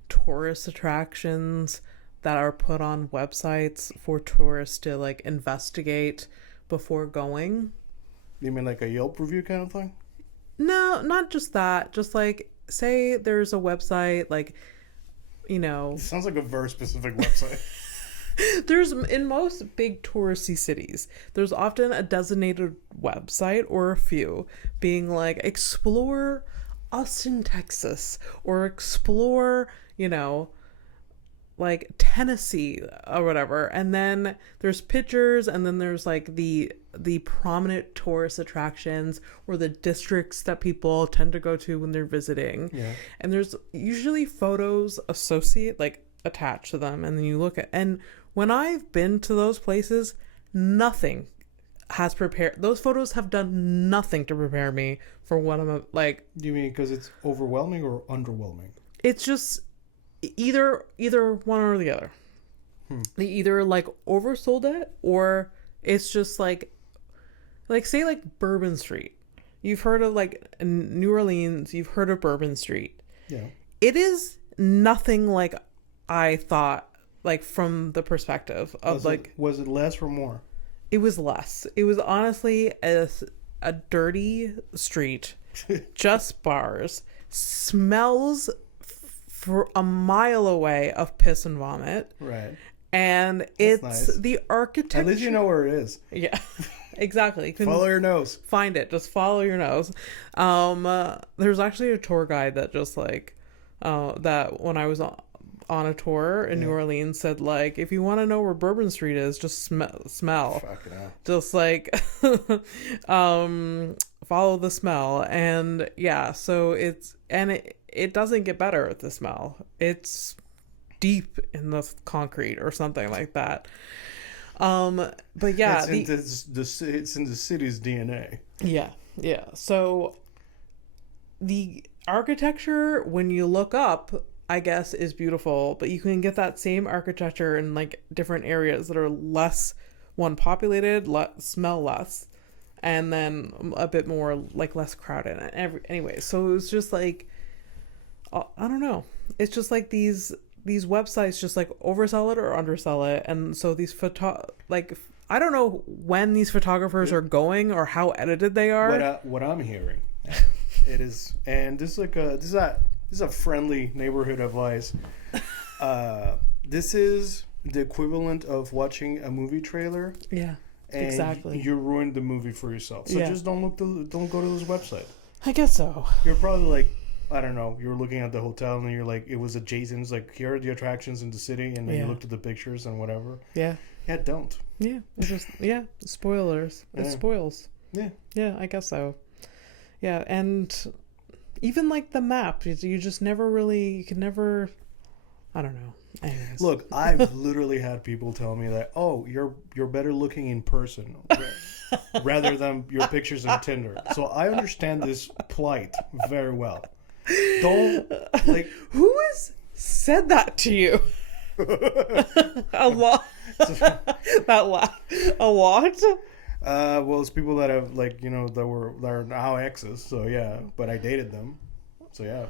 tourist attractions that are put on websites for tourists to investigate before going. You mean like a Yelp review kind of thing? No, not just that. Just say there's a website It sounds like a very specific website. There's in most big touristy cities, there's often a designated website or a few being explore Austin, Texas, or explore, Tennessee or whatever. And then there's pictures, and then there's the prominent tourist attractions or the districts that people tend to go to when they're visiting. Yeah. And there's usually photos attached to them, and then you look at, and when I've been to those places, nothing has prepared. Those photos have done nothing to prepare me for what I'm like. Do you mean because it's overwhelming or underwhelming? It's just either one or the other. They either oversold it, or it's just say Bourbon Street. You've heard of in New Orleans. You've heard of Bourbon Street. Yeah. It is nothing like I thought. From the perspective of was it less or more? It was less. It was honestly a dirty street, just bars, smells for a mile away of piss and vomit. Right. And it's nice. The architecture. At least you know where it is. Yeah. exactly. You can follow your nose. Find it. Just follow your nose. There's actually a tour guide that just like, that when I was on a tour in New Orleans said like, if you want to know where Bourbon Street is, just smell. Fucking hell. Just like, follow the smell. And yeah, so it doesn't get better at the smell. It's deep in the concrete or something like that. But yeah, it's in the city's DNA. Yeah. So the architecture, when you look up, I guess, is beautiful, but you can get that same architecture in like different areas that are less populated, smell less, and then a bit more like less crowded. Anyway, so it was just like, I don't know. It's just like these websites just like oversell it or undersell it, and so these I don't know when these photographers are going or how edited they are. What I'm hearing, it is, and this is a friendly neighborhood advice. This is the equivalent of watching a movie trailer. Yeah, and exactly. You ruined the movie for yourself. So just don't go to this website. I guess so. You're probably like, I don't know, you're looking at the hotel and you're like, it was adjacent. It's like, here are the attractions in the city, and then you looked at the pictures and whatever. Yeah, don't. Yeah, it's just spoilers. It spoils. Yeah, I guess so. Yeah, and even like the map, you just never really, you can never, I don't know. Anyways. Look, I've literally had people tell me that, oh, you're better looking in person rather than your pictures on Tinder. So I understand this plight very well. Don't, like, who has said that to you? A lot. A lot. Well, it's people that have, like, that are now exes. So yeah, but I dated them. So yeah.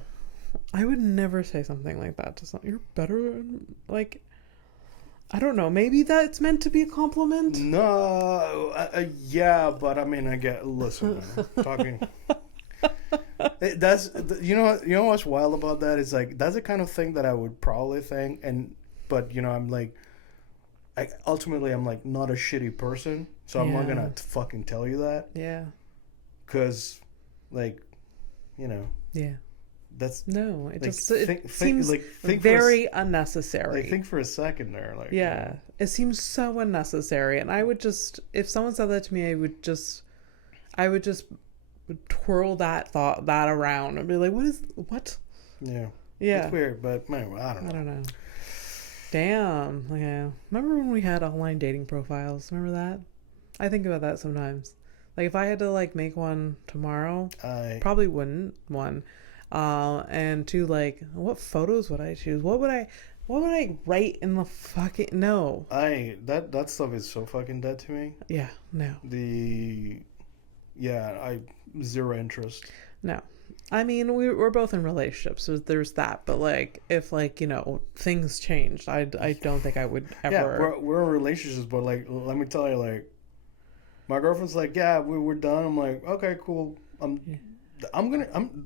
I would never say something like that to someone. You're better, like, I don't know. Maybe that's meant to be a compliment. No, yeah, but I mean, listen, man, talking. That's what's wild about that is like that's the kind of thing that I would probably think, but I'm like, ultimately I'm like not a shitty person, so I'm not gonna fucking tell you that. Yeah. Because, like, Yeah. That's no. It like, just seems very unnecessary. Like, think for a seccking there, like. Yeah, it seems so unnecessary, and I would just, if someone said that to me, I would just twirl that around and be like, what? Yeah. Yeah. It's weird, but anyway, I don't know. Damn. Yeah. Remember when we had online dating profiles? Remember that? I think about that sometimes. Like, if I had to like make one tomorrow, I probably wouldn't. One. And two, like, what photos would I choose? What would I write in the fucking no? That stuff is so fucking dead to me. Yeah, no. I zero interest. No. I mean, we're both in relationships, so there's that. But like, if like, things changed, I don't think I would ever. Yeah, we're in relationships, but like, let me tell you, like, my girlfriend's like, yeah, we're done. I'm like, okay, cool. I'm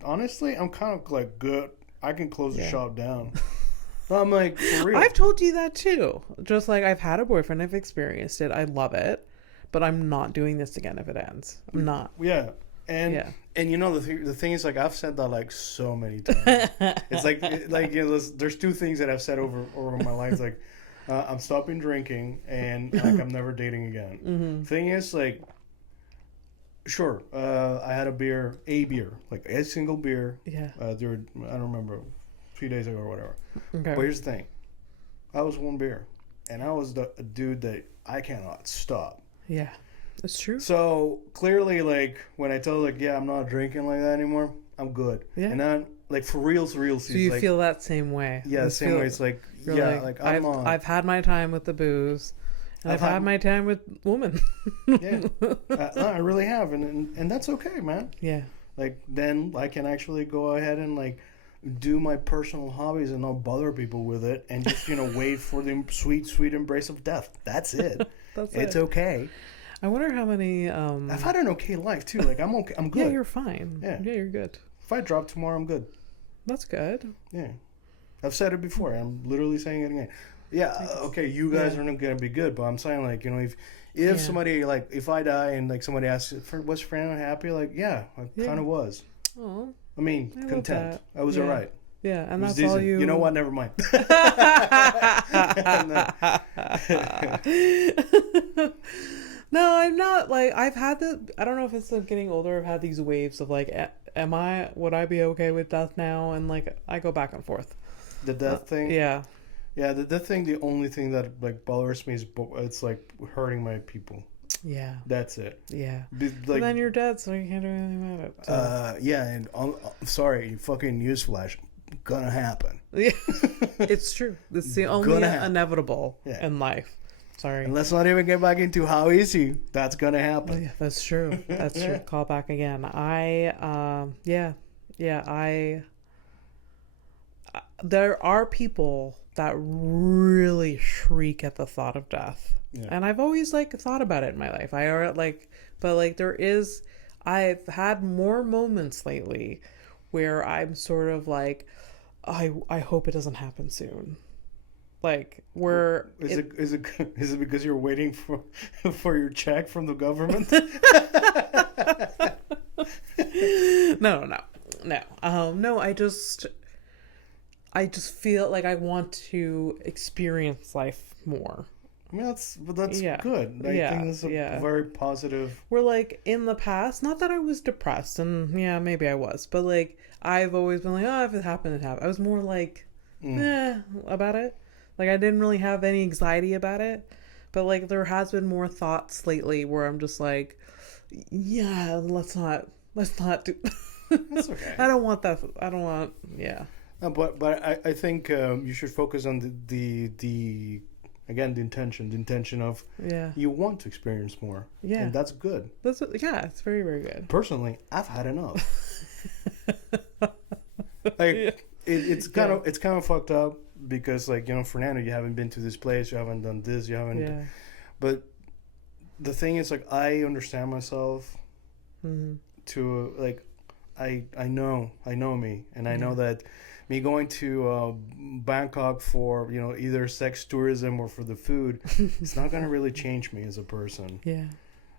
honestly, I'm kind of like good. I can close the shop down. I'm like, for real. I've told you that too. Just like, I've had a boyfriend, I've experienced it. I love it, but I'm not doing this again if it ends. I'm not. Yeah. And the thing is, like, I've said that like so many times. It's like there's two things that I've said over my life. Like, I'm stopping drinking and like I'm never dating again. Mm-hmm. Thing is, like, sure, I had a beer, like a single beer. Yeah. I don't remember, 3 days ago or whatever. Okay. But here's the thing, I was one beer, and I was a dude that I cannot stop. Yeah. That's true. So clearly, like, when I tell, like, yeah, I'm not drinking like that anymore, I'm good. Yeah. And then, like, for real. So you like, feel that same way. Yeah, the same way. It's like, yeah, like I've had my time with the booze, and I've had my time with women. Yeah, I really have, and that's okay, man. Yeah. Like, then I can actually go ahead and like do my personal hobbies and not bother people with it, and just wait for the sweet embrace of death. That's it. It's okay. I wonder how many. I've had an okay life too. Like, I'm okay. I'm good. Yeah, you're fine. Yeah, you're good. If I drop tomorrow, I'm good. That's good. Yeah, I've said it before. I'm literally saying it again. Yeah, okay, you guys are not gonna be good, but I'm saying, like, you know, if somebody, like, if I die and, like, somebody asks, was Fernando happy? Like, yeah, I kind of was. Oh, I mean, content. I was all right. Yeah, and that's decent. all you... You know what? Never mind. No, I'm not, like, I've had I don't know if it's getting older, I've had these waves of, like, would I be okay with death now? And, like, I go back and forth. The death thing? Yeah. Yeah, the death thing, the only thing that, like, bothers me is it's, like, hurting my people. Yeah. That's it. Yeah. Like, but then you're dead, so you can't do anything about it. So. Yeah, and sorry, fucking newsflash, gonna happen. Yeah. It's true. It's the only inevitable in life. Sorry. And let's not even get back into how easy that's gonna happen. Oh, yeah, that's true. That's true. Call back again. There are people that really shriek at the thought of death. Yeah. And I've always, like, thought about it in my life. I've had more moments lately where I'm sort of like, I hope it doesn't happen soon. Like, where is it because you're waiting for your check from the government? No. I just feel like I want to experience life more. I mean, that's good. I think it's a very positive. We're, like, in the past, not that I was depressed, and maybe I was, but, like, I've always been like, oh, if it happened, it happened. I was more like, about it. Like, I didn't really have any anxiety about it, but, like, there has been more thoughts lately where I'm just like, yeah, let's not do. That's okay. I don't want that. No, but I think you should focus on the again, the intention of you want to experience more. Yeah. And that's good. It's very, very good. Personally, I've had enough. Like, it's kind of fucked up because, like, you know, Fernando, you haven't been to this place, you haven't done this, you haven't but the thing is, like, I understand myself to, like, I know me, and I know that me going to Bangkok for, you know, either sex tourism or for the food, it's not going to really change me as a person. Yeah.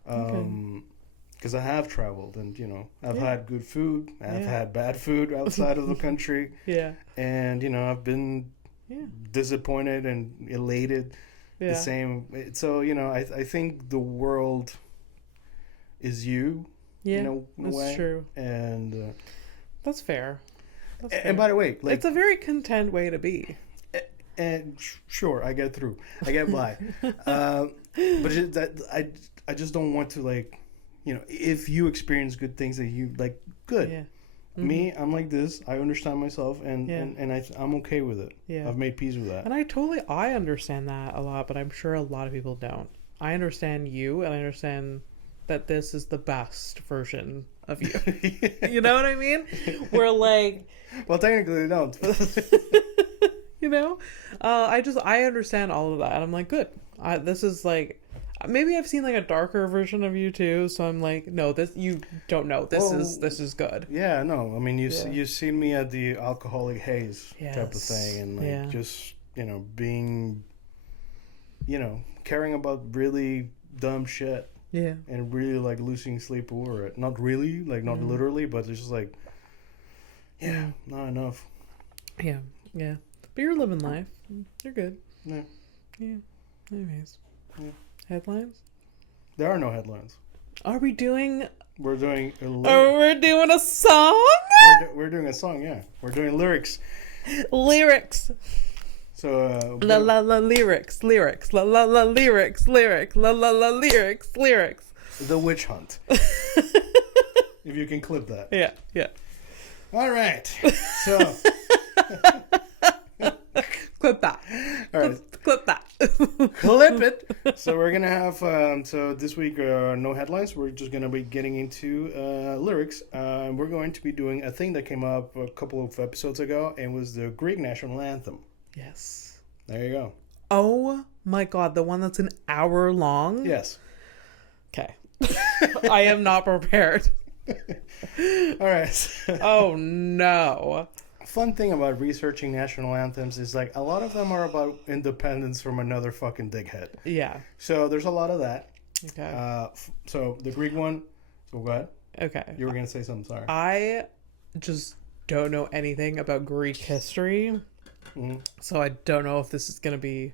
Because I have traveled, and, you know, I've had good food, I've had bad food outside of the country. Yeah. And, you know, I've been disappointed and elated. Yeah. The same. So, you know, I think the world is you. Yeah, in a way. That's true. And that's fair. And by the way, like, it's a very content way to be. And sure, I get through. I get by. But I just don't want to, like, you know, if you experience good things that you like, good. Yeah. Mm-hmm. Me, I'm like this. I understand myself, and I'm okay with it. Yeah. I've made peace with that. And I understand that a lot, but I'm sure a lot of people don't. I understand you, and I understand that this is the best version of you. You know what I mean? We're like... Well, technically they don't. You know? I understand all of that. And I'm like, good. This is like... Maybe I've seen, like, a darker version of you too, so I'm like, no, this you don't know. This is good. Yeah, no. I mean, you've seen me at the alcoholic haze type of thing, and, like, just, you know, being, you know, caring about really dumb shit. Yeah. And really, like, losing sleep over it. Not really, like, not literally, but it's just like, not enough. Yeah, yeah. But you're living life. You're good. Yeah. Yeah. Anyways. Yeah. Headlines? There are no headlines. Are we doing... We're doing a we're doing a song? We're doing a song, yeah. We're doing lyrics. Lyrics. So, la la la lyrics. La la la lyrics. La la la lyrics. The Witch Hunt. If you can clip that. Yeah, yeah. All right. So... Clip that. All right. Clip that. Clip it. So we're going to have, so this week, no headlines. We're just going to be getting into lyrics. We're going to be doing a thing that came up a couple of episodes ago, and was the Greek national anthem. Yes. There you go. Oh my God. The one that's an hour long? Yes. Okay. I am not prepared. All right. Oh no. fun thing about researching national anthems is like a lot of them are about independence from another fucking dickhead. Yeah. So there's a lot of that. Okay. So the Greek one. So go ahead. Okay. You were gonna say something. Sorry. I just don't know anything about Greek history, so I don't know if this is gonna be.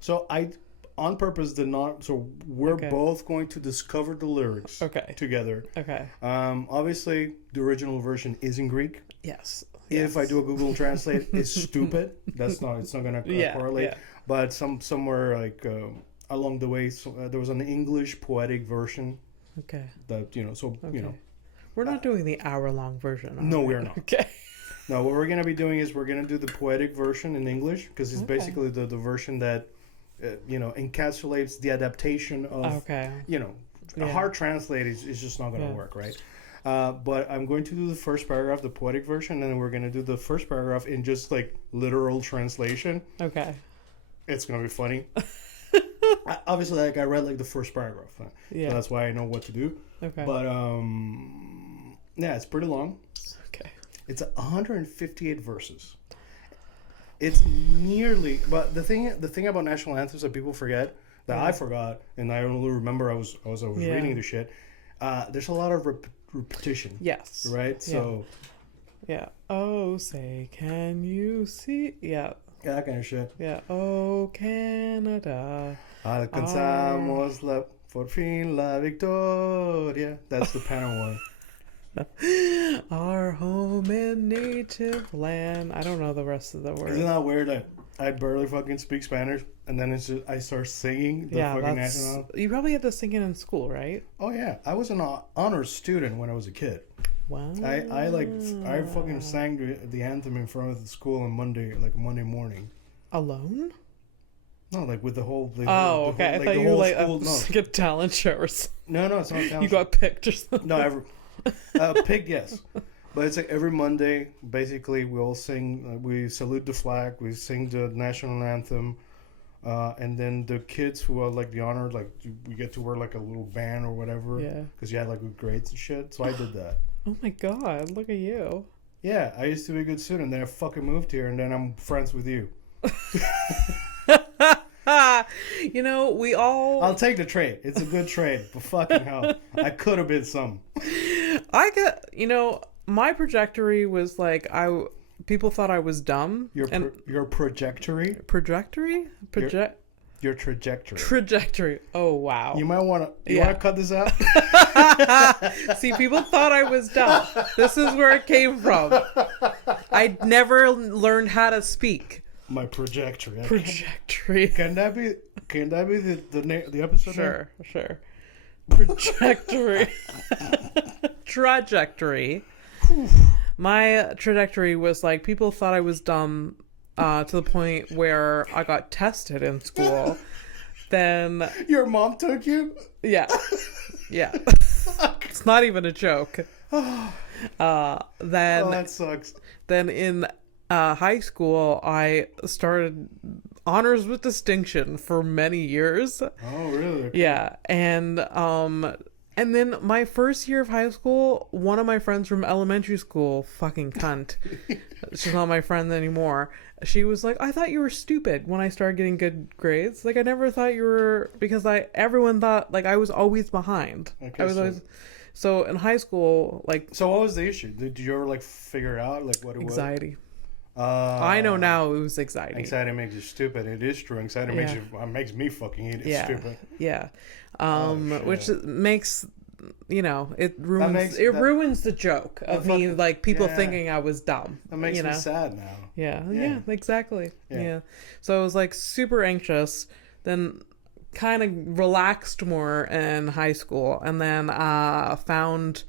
So I, on purpose, did not. So we're both going to discover the lyrics. Together. Okay. Obviously, the original version is in Greek. Yes. If I do a Google Translate, it's stupid. It's not gonna correlate. Yeah. But somewhere like along the way, there was an English poetic version. Okay. That We're not doing the hour-long version. No, we're not. Okay. No, what we're gonna be doing is we're gonna do the poetic version in English because it's basically the version that encapsulates the adaptation of a hard translate is just not gonna work, right? But I'm going to do the first paragraph, the poetic version, and then we're going to do the first paragraph in just like literal translation. Okay. It's going to be funny. Obviously, like I read like the first paragraph. So that's why I know what to do. Okay. But yeah, it's pretty long. Okay. It's 158 verses. It's nearly, but the thing about national anthems that people forget, that I forgot, and I only remember I was reading the shit. There's a lot of repetition. Yes. Right? So. Yeah. Oh, say, can you see? Yeah. Yeah, that kind of shit. Yeah. Oh, Canada. Alcanzamos por fin la victoria. That's the Panama one. Our home and native land. I don't know the rest of the words. Isn't that weird that I barely fucking speak Spanish and then it's just, I start singing the fucking national anthem? You probably had to sing it in school, right? Oh yeah, I was an honors student when I was a kid. Wow. I fucking sang the anthem in front of the school on Monday morning. Alone? No, like with the whole. I thought you were like a talent show or something. No, it's not a talent show. You got picked or something. No, picked, yes. But it's like every Monday, basically, we all sing, we salute the flag, we sing the national anthem, and then the kids who are like the honor, like we get to wear like a little band or whatever. Yeah. Because you had like good grades and shit. So I did that. Oh my God, look at you. Yeah, I used to be a good student. Then I fucking moved here, and then I'm friends with you. We all... I'll take the trade. It's a good trade. But fucking hell, I could have been some. My Projectory was like, people thought I was dumb. Your Projectory? Projectory? Your trajectory. Trajectory. Oh, wow. You might want to... You want to cut this out? See, people thought I was dumb. This is where it came from. I never learned how to speak. My Projectory. Projectory. Can that be the episode name? Sure. Projectory. Trajectory. My trajectory was like, people thought I was dumb to the point where I got tested in school. Then your mom took you? Yeah. It's not even a joke. Then that sucks. Then in high school, I started honors with distinction for many years. Oh, really? Yeah, and then my first year of high school, one of my friends from elementary school, fucking cunt, she's not my friend anymore. She was like, I thought you were stupid when I started getting good grades. Like, I never thought you were, because everyone thought, like, I was always behind. Okay, always. So in high school, like. So what was the issue? Did you ever, like, figure out, like, what it anxiety. I know now it was anxiety. Anxiety makes you stupid. It is true. Anxiety makes me fucking stupid. Yeah. Which makes, it ruins the joke of me, like, people thinking I was dumb. That makes me sad now. Yeah, exactly. Yeah. So I was like super anxious, then kind of relaxed more in high school, and then found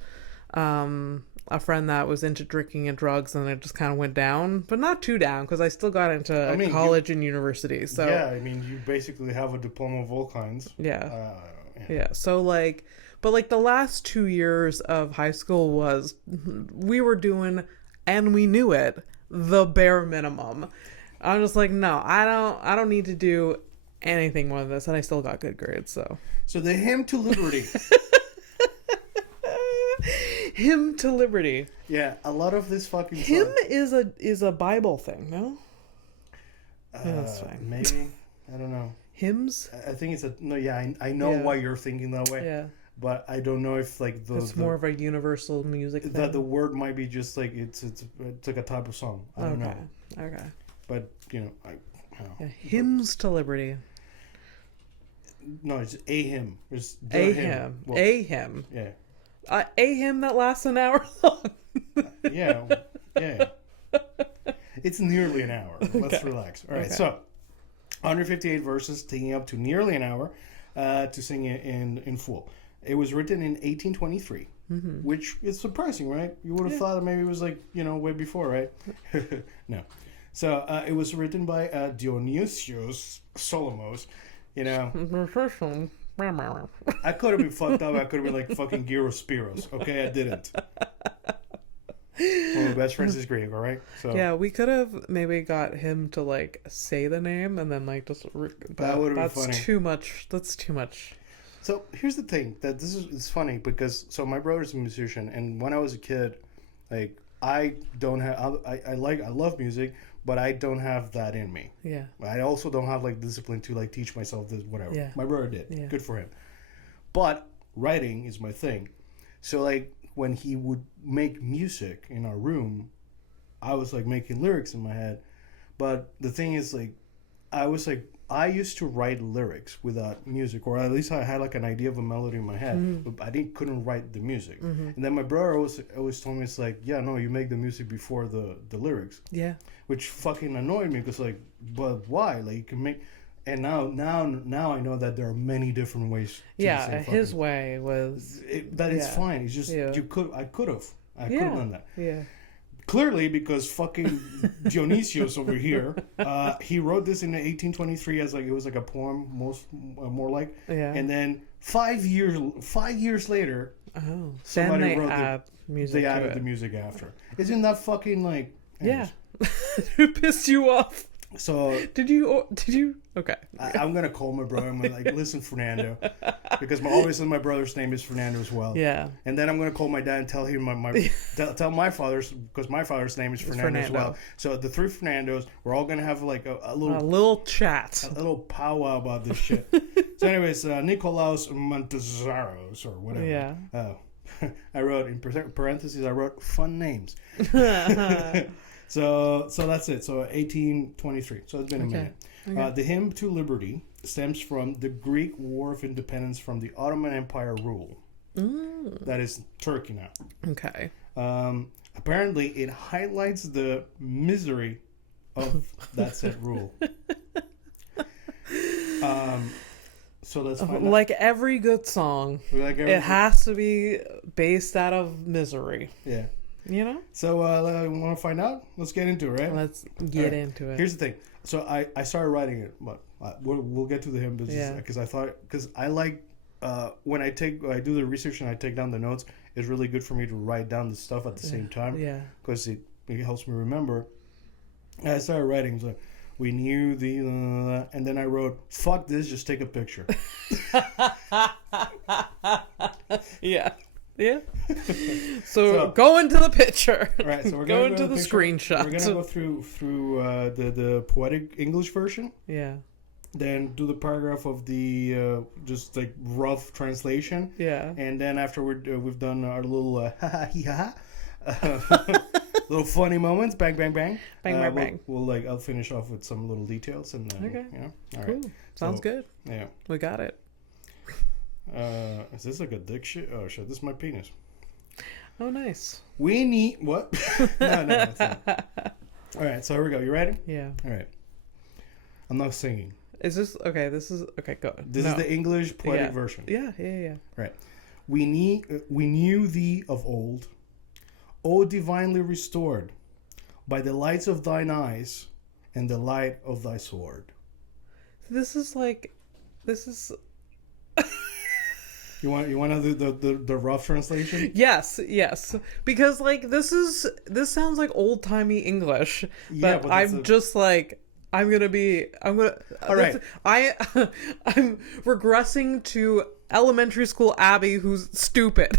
a friend that was into drinking and drugs, and it just kind of went down, but not too down, because I still got into college and university. So you basically have a diploma of all kinds. Yeah. So like, but like the last 2 years of high school we were doing, and we knew it, the bare minimum. I'm just like, no, I don't need to do anything more than this, and I still got good grades. So the hymn to liberty. Hymn to Liberty. Yeah, a lot of this fucking Hymn is a Bible thing, no? Yeah, that's fine. Maybe. I don't know. Hymns? I think it's I know why you're thinking that way. Yeah. But I don't know if like it's more of a universal music thing. That the word might be just like it's like a type of song. I don't know. Okay. But I don't know. Hymns to Liberty. No, it's a hymn. It's a hymn. Well, a hymn. Yeah. A hymn that lasts an hour long. Yeah. It's nearly an hour. Let's relax. All right. So, 158 verses, taking up to nearly an hour to sing it in full. It was written in 1823, which is surprising, right? You would have thought that maybe it was like, way before, right? No. So it was written by Dionysius Solomos. I could have been fucked up. I could have been like fucking Gyrospiros. Okay, I didn't. Well, my best friend's is Greek, all right? So yeah, we could have maybe got him to like say the name and then like just. That would have been funny. That's too much. That's too much. So here's the thing that it's funny because my brother's a musician, and when I was a kid, like I love music, but I don't have that in me. Yeah. I also don't have like discipline to like teach myself this whatever. Yeah. My brother did. Yeah. Good for him. But writing is my thing. So like when he would make music in our room, I was like making lyrics in my head. But the thing is like I used to write lyrics without music, or at least I had like an idea of a melody in my head, but I couldn't write the music. And then my brother always told me, it's like, yeah, no, you make the music before the lyrics. Yeah. Which fucking annoyed me because like, but why? Like you can make, and now I know that there are many different ways. To his way was it's fine. It's just I could have done that. Yeah. Clearly, because fucking Dionysius over here, he wrote this in 1823 as like it was like a poem, more like. Yeah. And then 5 years later, somebody wrote they added the music after. Isn't that fucking like? Anyways. Yeah. Who pissed you off? So did you? Okay. I'm gonna call my brother. I'm like, listen, Fernando, because obviously my brother's name is Fernando as well. Yeah. And then I'm gonna call my dad and tell him tell my father's, because my father's name is Fernando as well. So the three Fernandos, we're all gonna have like a little chat, a little powwow about this shit. So, anyways, Nicolaus Montezaros or whatever. Yeah. I wrote in parentheses. I wrote fun names. So that's it. So 1823. So it's been a minute. Okay. The hymn to liberty stems from the Greek War of Independence from the Ottoman Empire rule. That is Turkey now. Okay. Apparently, it highlights the misery of that said rule. So let's find out. Like every good song, it has to be based out of misery. Yeah. So want to find out? Let's get into it, right? Let's get into it. Here's the thing. So I started writing it, but we'll get to the hymn because I like when I do the research and I take down the notes. It's really good for me to write down the stuff at the same time. Yeah. Because it helps me remember. And I started writing. So we knew and then I wrote, "Fuck this, just take a picture." Yeah. Yeah. So go into the picture. Right. So we're go into the screenshot. We're gonna go through the poetic English version. Yeah. Then do the paragraph of the just like rough translation. Yeah. And then after we've done our little little funny moments, bang bang bang, bang. We'll I'll finish off with some little details and then all cool. Right. Sounds good. Yeah. We got it. Is this like a dick shit? Oh shit, this is my penis. Oh, nice. We need what? No, that's not. All right, so here we go. You ready? Yeah. All right. I'm not singing. Is this okay? This is okay. Go. This is the English poetic version. Yeah. Right. We knew thee of old, O divinely restored, by the lights of thine eyes and the light of thy sword. This is. You want to do the rough translation? Yes. Because this sounds like old timey English, but I'm regressing to elementary school Abby who's stupid.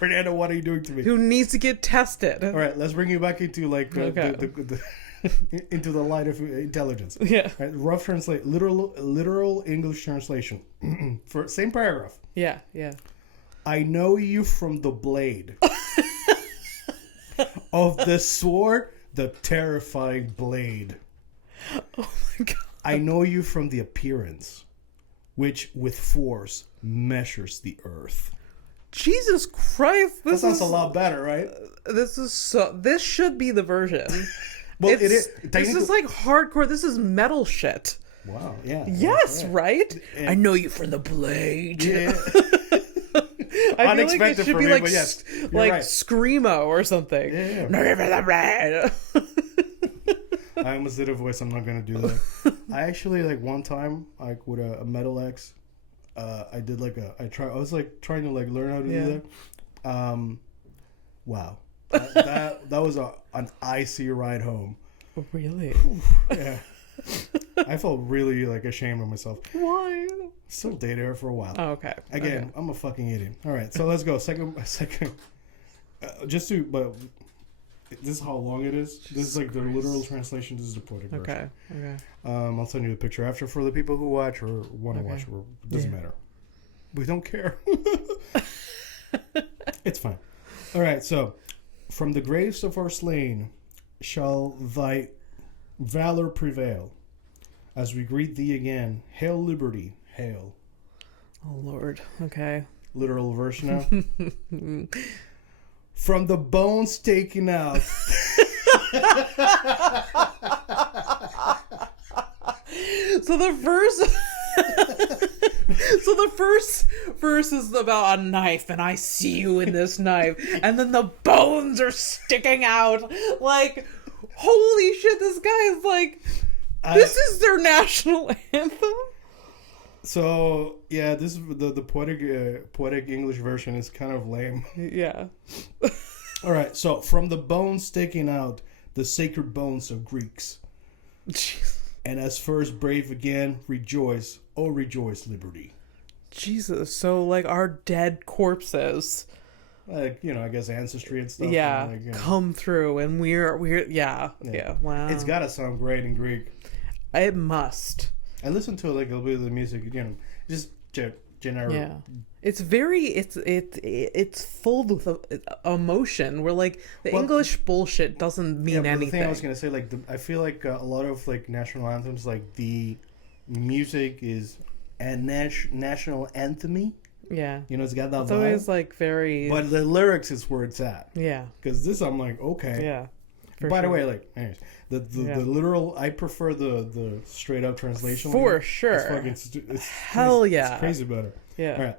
Fernando, what are you doing to me? Who needs to get tested? All right, let's bring you back into like into the light of intelligence. Yeah. Right, rough translate, literal English translation for same paragraph. Yeah, yeah. I know you from the blade of the sword, the terrifying blade. Oh my god. I know you from the appearance, which with force measures the earth. Jesus Christ! That sounds a lot better, right? This should be the version. Well, it is. This is like hardcore. This is metal shit. Wow. Yeah. Yes, right? And I know you from the blade. Yeah. I feel like it should be like yes, like right. Screamo or something. Yeah. Know you from the blade. I almost did a voice. I'm not gonna do that. I actually like one time like with a metal X. I did like I was like trying to like learn how to do that. Wow. That was an icy ride home. Really? Yeah. I felt really like ashamed of myself. Why? Still dated her for a while. Oh, okay. Again, okay. I'm a fucking idiot. All right, so let's go. Second. But this is how long it is. This is like the literal translation. This is the poetic version. Okay. I'll send you the picture after for the people who watch or want to watch. Or it doesn't matter. We don't care. It's fine. All right, so from the graves of our slain shall thy valor prevail. As we greet thee again, hail liberty, hail. Oh Lord. Okay. Literal verse now. From the bones taken out. So the first verse is about a knife, and I see you in this knife, and then the bones are sticking out. Like, holy shit! This guy is like, this is their national anthem. So yeah, this is the poetic English version is kind of lame. Yeah. All right, so from the bones sticking out, the sacred bones of Greeks. Jeez. And as first brave again, rejoice, oh rejoice, liberty. Jesus, so like our dead corpses, like I guess ancestry and stuff. Yeah, and like, come through, and we're yeah. Wow, it's gotta sound great in Greek. It must. I listen to like a little bit of the music, just generic. Yeah, it's very it's full with emotion. Where like the English bullshit doesn't mean anything. The thing I was gonna say, like, I feel like a lot of like national anthems, like the music is a national anthem-y. Yeah, it's got that. It's vibe. always like very. But the lyrics is where it's at. Yeah, because this I'm like okay. Yeah. By the way, like, anyways, the literal, I prefer the straight up translation. For sure. It's hell crazy, yeah. It's crazy better. Yeah.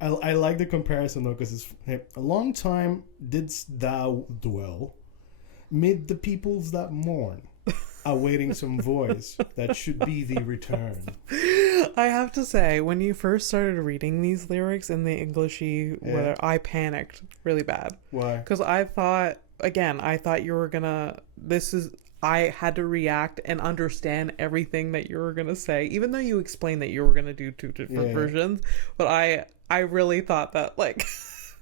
All right. I like the comparison though, because it's a long time didst thou dwell mid the peoples that mourn, awaiting some voice that should be the return. I have to say, when you first started reading these lyrics in the Englishy, I panicked really bad. Why? Because I thought you were gonna. I had to react and understand everything that you were gonna say, even though you explained that you were gonna do two different versions. But I really thought that like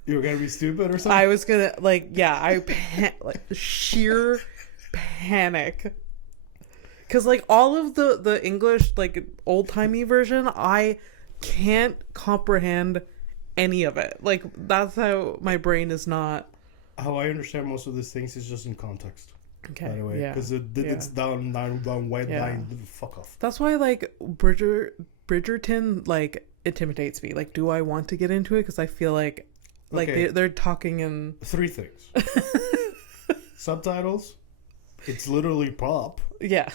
you were gonna be stupid or something. I was gonna like sheer panic. Because like all of the English like old timey version, I can't comprehend any of it. Like that's how my brain is not. How I understand most of these things is just in context. Okay. By the way, because it's down white line. Fuck off. That's why like Bridgerton like intimidates me. Like, do I want to get into it? Because I feel like they're talking in 3 things. Subtitles. It's literally pop. Yeah.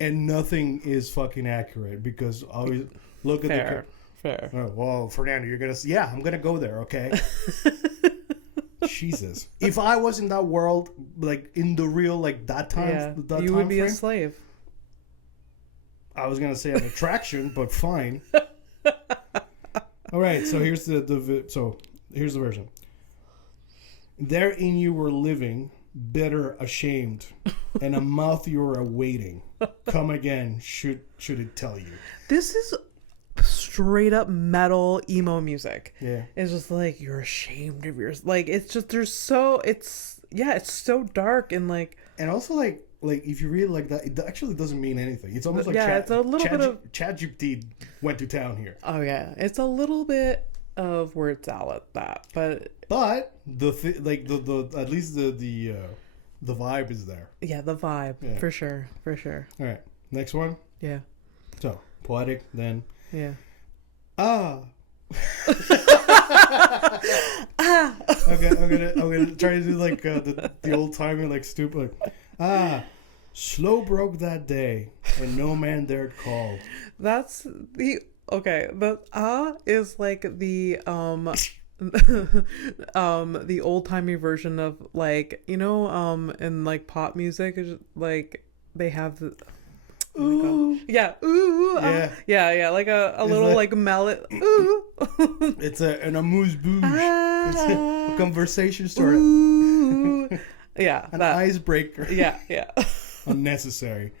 And nothing is fucking accurate because always look at fair. Oh, well, Fernando, you're gonna. Yeah, I'm gonna go there. Okay. Jesus. If I was in that world, like in the real, like that time, that you time would be frame, a slave. I was gonna say an attraction, but fine. All right. So here's the version. Therein you were living, bitter, ashamed, and a mouth you were awaiting. Come again, should it tell you? This is straight up metal emo music. Yeah. It's just like, you're ashamed of yours. Like, it's just, it's so dark and like. And also like if you read it like that, it actually doesn't mean anything. It's almost like it's a little bit of ChatGPT went to town here. Oh yeah, it's a little bit of word salad that, but the at least the vibe is there. Yeah, the vibe for sure. All right, next one. Yeah. So poetic then. Yeah. Okay, I'm gonna try to do like the old timey like stupid. Slow broke that day when no man dared call. That's the is like the the old timey version of like, you know, in like pop music, like they have the. Oh yeah, ooh, yeah, like a little like mallet. Ooh, it's an amuse bouche. It's a conversation starter. Ooh. Yeah, an icebreaker. Yeah. Unnecessary.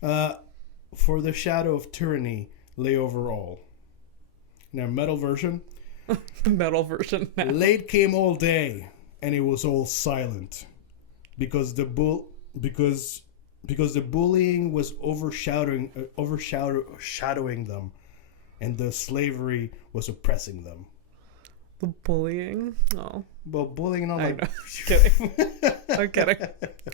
For the shadow of tyranny lay over all. Now, metal version. Metal version. Now. Late came all day, and it was all silent, because the bullying was overshadowing them, and the slavery was oppressing them. The bullying? Oh. Well, bullying and all that. I'm kidding.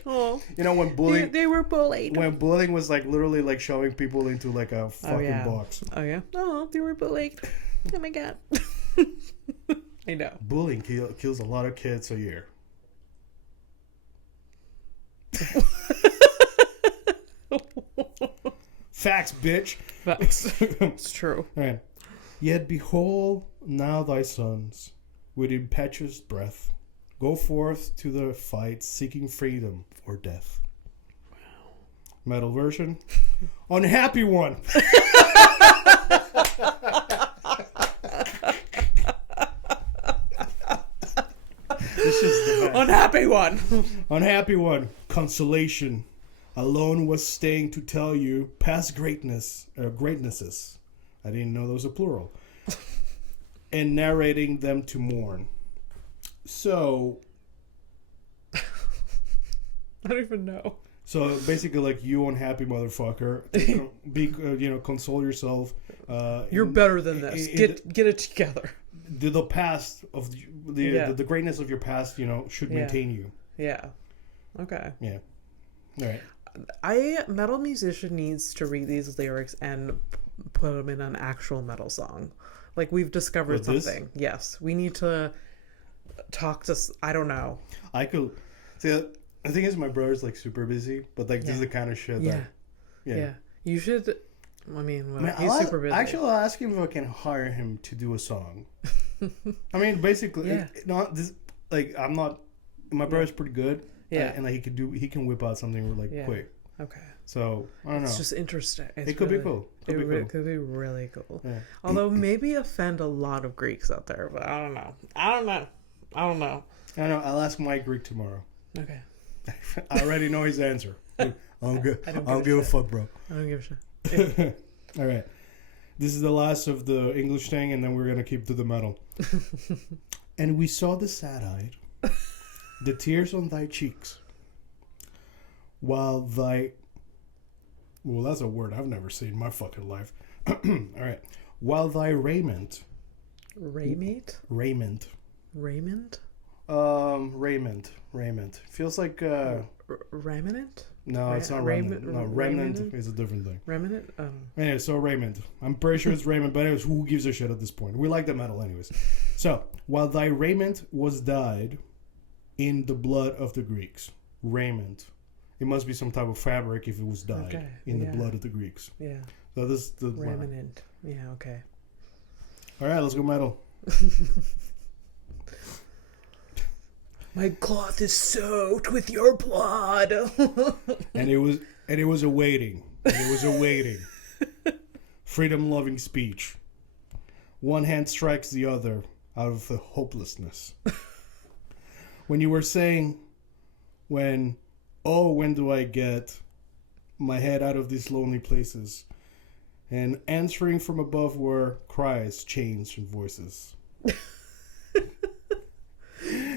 Oh. You know, when bullying... They were bullied. When bullying was like literally like shoving people into like a fucking box. Oh, yeah? Oh, they were bullied. Oh, my God. I know. Bullying kills a lot of kids a year. Facts, bitch. Facts. It's true. All right. Yet behold, now thy sons, with impetuous breath, go forth to the fight, seeking freedom or death. Wow. Metal version. Unhappy one. This is the best. Unhappy one. Unhappy one. Consolation. Alone was staying to tell you past greatnesses. I didn't know there was a plural. And narrating them to mourn. So... I don't even know. So basically, like, you unhappy motherfucker, console yourself. You're better than this. Get it together. The past of the greatness of your past, should maintain you. Yeah. Okay. Yeah. All right. Metal musician needs to read these lyrics and put them in an actual metal song. Like, we've discovered something. Yes, we need to talk to. I don't know. I could see. The thing is, my brother's like super busy, but like this is the kind of shit that. Yeah. You should. I mean, he's super busy. Actually, I'll ask him if I can hire him to do a song. I mean, basically, not this. Like, I'm not. My brother's pretty good. Yeah, and like he can whip out something like quick. Okay. So I don't know. It's just interesting. It could be cool. It could be really cool. Yeah. Although maybe offend a lot of Greeks out there, but I don't know. I don't know. I'll ask Mike Greek tomorrow. Okay. I already know his answer. I don't give a fuck, bro. I don't give a shit. Yeah. All right. This is the last of the English thing, and then we're gonna keep to the metal. And we saw the sad-eyed, the tears on thy cheeks, while thy... Well, that's a word I've never seen in my fucking life. All right. While thy raiment... Raiment? Raiment. Raiment? Raiment. Feels like... Remnant? No, it's not remnant. No, remnant is a different thing. Remnant? Oh. Anyway, so raiment. I'm pretty sure it's raiment, but anyways, who gives a shit at this point? We like the metal anyways. So, while thy raiment was dyed in the blood of the Greeks. Raiment. It must be some type of fabric if it was dyed in the blood of the Greeks. Yeah. So this is the... Remnant. Yeah, okay. All right, let's go metal. My cloth is soaked with your blood. and it was awaiting. Freedom-loving speech. One hand strikes the other out of the hopelessness. When you were saying, when do I get my head out of these lonely places? And answering from above were cries, chains, and voices.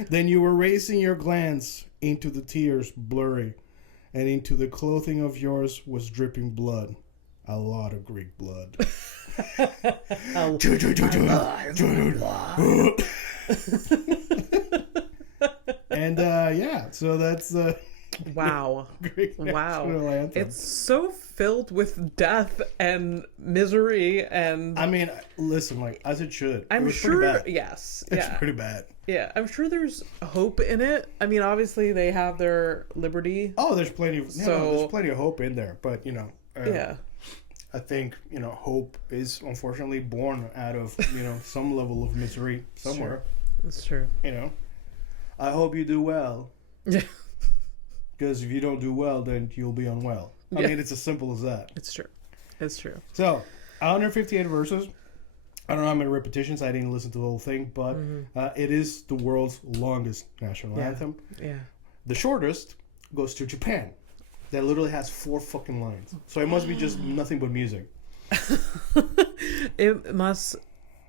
Then you were raising your glance into the tears blurry, and into the clothing of yours was dripping blood. A lot of Greek blood. And so that's wow. Greek national anthem. It's so filled with death and misery and I mean, listen, like as it should. I'm sure yes. Yeah. It's pretty bad. Yeah, I'm sure there's hope in it. I mean, obviously they have their liberty. Oh, there's plenty of there's plenty of hope in there, but I think, hope is unfortunately born out of, some level of misery somewhere. It's true. I hope you do well. Yeah. Because if you don't do well, then you'll be unwell. I mean, it's as simple as that. It's true. It's true. So, 158 verses. I don't know how many repetitions. I didn't listen to the whole thing, but it is the world's longest national anthem. Yeah. The shortest goes to Japan. That literally has 4 fucking lines. So it must be just nothing but music. It must.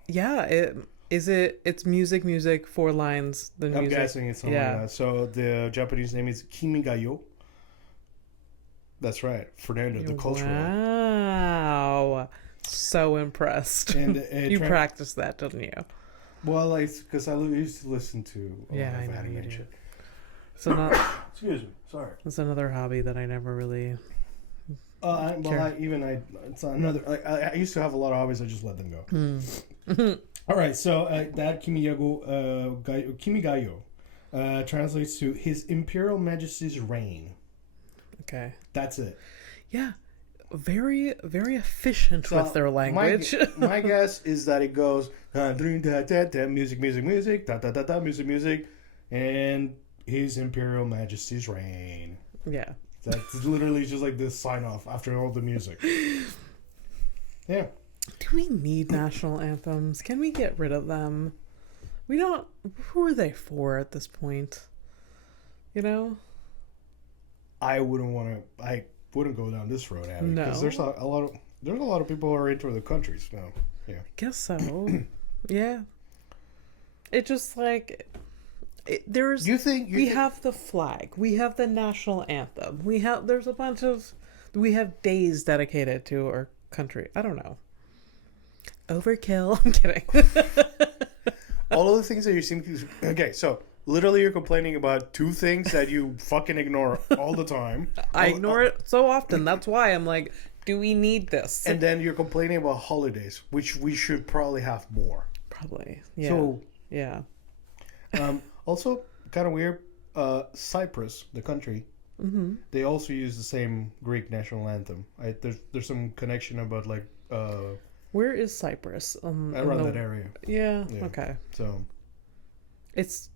Yeah. It's music, 4 lines. The music. I'm guessing it's something like that. So the Japanese name is Kimigayo. That's right. Fernando, the cultural. Wow. So impressed. And you practiced that, didn't you? Well, because I used to listen to I know animation. So not. Excuse me. Sorry. It's another hobby that I never really. It's another. Like I used to have a lot of hobbies. I just let them go. All right. So that Kimigayo translates to His Imperial Majesty's reign. Okay. That's it. Yeah. Very, very efficient with their language. My guess is that it goes music, music, and His Imperial Majesty's reign. Yeah. That's literally just like this sign off after all the music. Yeah. Do we need national anthems? Can we get rid of them? We don't. Who are they for at this point? I wouldn't want to. I wouldn't go down this road, Abby. No. Because there's a lot of people who are into the countries now. Yeah. I guess so. Yeah. It just like. There's. We have the flag. We have the national anthem. There's a bunch of. We have days dedicated to our country. I don't know. Overkill. I'm kidding. All of the things that you seem to. Okay, so literally you're complaining about 2 things that you fucking ignore all the time. I ignore it so often. That's why I'm like, do we need this? And then you're complaining about holidays, which we should probably have more. Probably. Yeah. So. Yeah. Also, kind of weird, Cyprus, the country, they also use the same Greek national anthem. There's some connection about like... Where is Cyprus? Around that area. Yeah, okay. So it's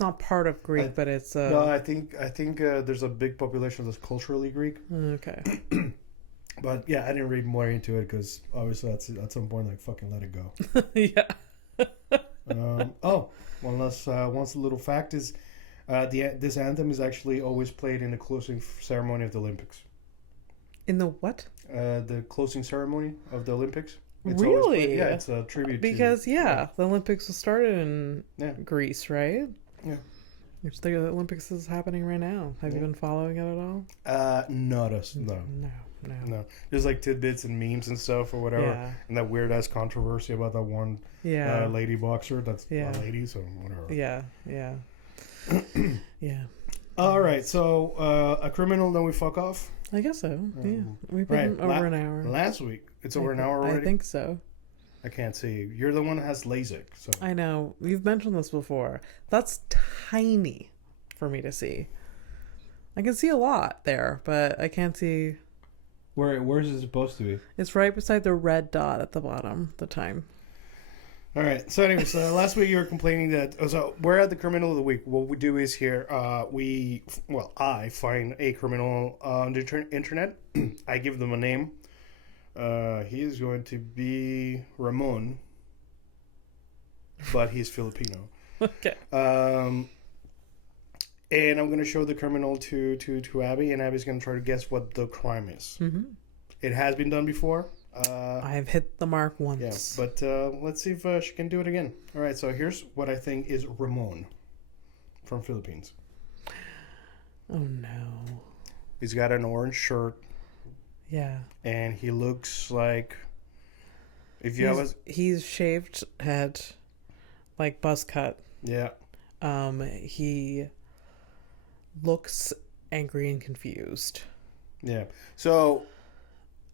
not part of Greek, but it's... No, I think there's a big population that's culturally Greek. Okay. But yeah, I didn't read more into it because obviously at some point, like, fucking let it go. Yeah. Once a little fact is, this anthem is actually always played in the closing ceremony of the Olympics. In the what? The closing ceremony of the Olympics. It's really? It's a tribute because the Olympics was started in Greece, right? Yeah. The Olympics is happening right now. Have you been following it at all? No. There's like tidbits and memes and stuff or whatever. Yeah. And that weird ass controversy about that one lady boxer. That's a lady, so whatever. Yeah. Yeah. All right. So a criminal, then we fuck off? I guess so. Yeah. We've been over an hour. Last week. It's over an hour already? I think so. I can't see you. You're the one that has LASIK. So I know. You've mentioned this before. That's tiny for me to see. I can see a lot there, but I can't see... Where is it supposed to be? It's right beside the red dot at the bottom, the time. All right. So anyways, last week you were complaining that... So we're at the criminal of the week. What we do is here, I find a criminal on the internet. I give them a name. He is going to be Ramon, but he's Filipino. Okay. And I'm going to show the criminal to Abby, and Abby's going to try to guess what the crime is. Mm-hmm. It has been done before. I've hit the mark once. Yeah, but let's see if she can do it again. All right, so here's what I think is Ramon from Philippines. Oh, no. He's got an orange shirt. Yeah. And he looks like... He's shaved head, like buzz cut. Yeah. He looks angry and confused. Yeah. So,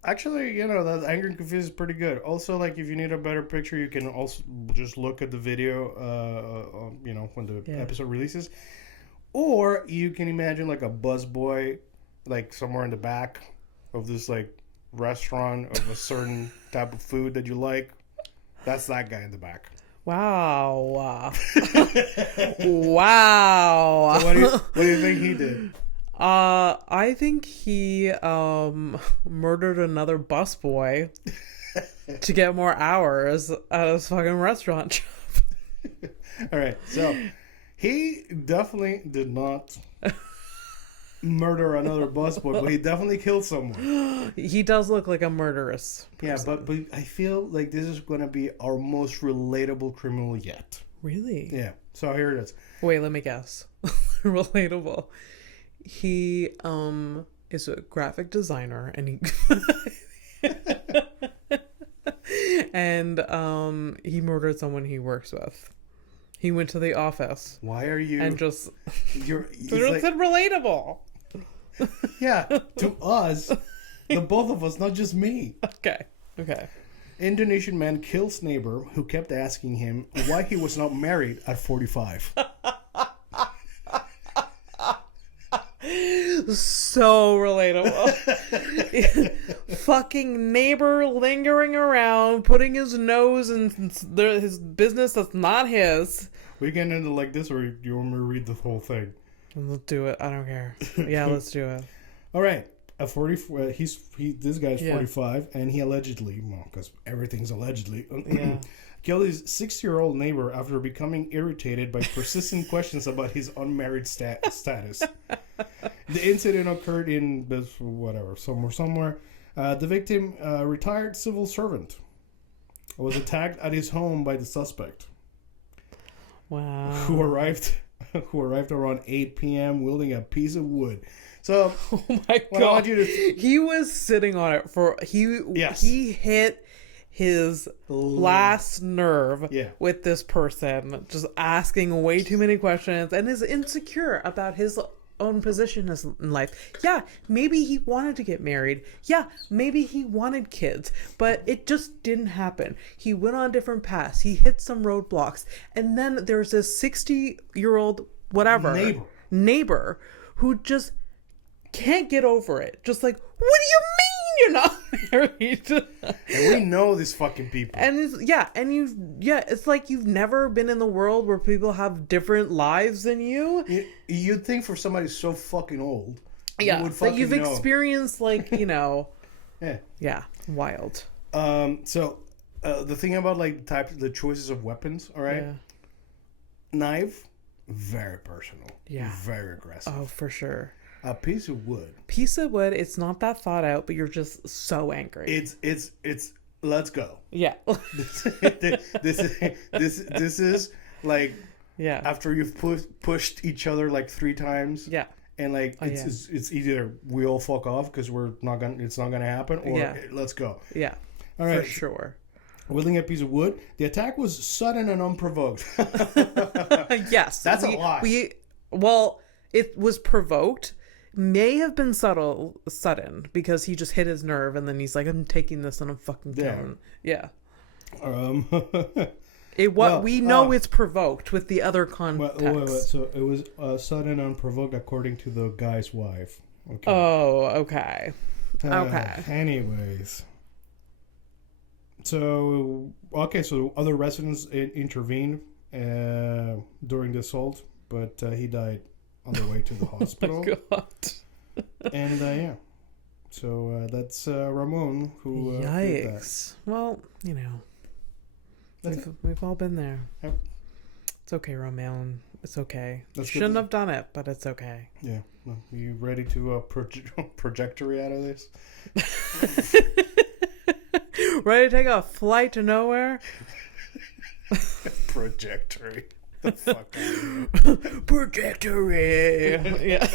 actually, that angry and confused is pretty good. Also, like, if you need a better picture, you can also just look at the video, when the episode releases. Or you can imagine, like, a busboy, like, somewhere in the back of this, like, restaurant of a certain type of food that you like. That's that guy in the back. Wow. Wow. So what do you think he did? I think he murdered another busboy to get more hours at his fucking restaurant job. All right, so he definitely did not murder another busboy, but he definitely killed someone. He does look like a murderous person. Yeah, but I feel like this is going to be our most relatable criminal yet. Really? Yeah. So here it is. Wait, let me guess. Relatable. He is a graphic designer, and he murdered someone he works with. He went to the office. Why are you? And just it's like, relatable. Yeah, to us, the both of us, not just me. Okay. Indonesian man kills neighbor who kept asking him why he was not married at 45. So relatable. Fucking neighbor lingering around, putting his nose in his business that's not his. We get into like this, or do you want me to read the whole thing? Let's do it. I don't care. Yeah, let's do it. All right. At 40, this guy's 45, and he allegedly, because everything's allegedly, killed his 6-year-old neighbor after becoming irritated by persistent questions about his unmarried status. The incident occurred in somewhere. The victim, retired civil servant, was attacked at his home by the suspect. Wow. Who arrived around 8 p.m. wielding a piece of wood. So, oh my God, he was sitting on it he hit his last nerve with this person, just asking way too many questions, and is insecure about his own position in life. Yeah, maybe he wanted to get married. Yeah, maybe he wanted kids, but it just didn't happen. He went on different paths. He hit some roadblocks, and then there's this 60-year-old neighbor who just can't get over it. Just like, what do you mean you're not married? And we know these fucking people. And it's like you've never been in the world where people have different lives than you. You'd think for somebody so fucking old, you've experienced yeah, wild. So the thing about like the choices of weapons, all right? Yeah. Knife, very personal. Yeah. Very aggressive. Oh, for sure. A piece of wood. It's not that thought out, but you're just so angry. It's let's go. Yeah. This is like after you've pushed each other like 3 times. Yeah. And like it's either we all fuck off because it's not gonna happen, or let's go. Yeah. All right. For sure. Wielding a piece of wood. The attack was sudden and unprovoked. Yes. That's a lie. It was provoked. May have been sudden, because he just hit his nerve, and then he's like, I'm taking this and I'm fucking killing. Yeah. We know it's provoked with the other context. Wait. So it was sudden and unprovoked according to the guy's wife. Okay. Oh, okay. Okay. Anyways. So other residents intervened during the assault, but he died on the way to the hospital. Oh my God. And so that's Ramon who did that. Well, we've all been there. Yep. It's okay, Ramon. It's okay. Shouldn't have done it, but it's okay. Yeah. Well, you ready to projectory out of this? Ready to take a flight to nowhere? Projectory. The fuck Projectory. Yeah.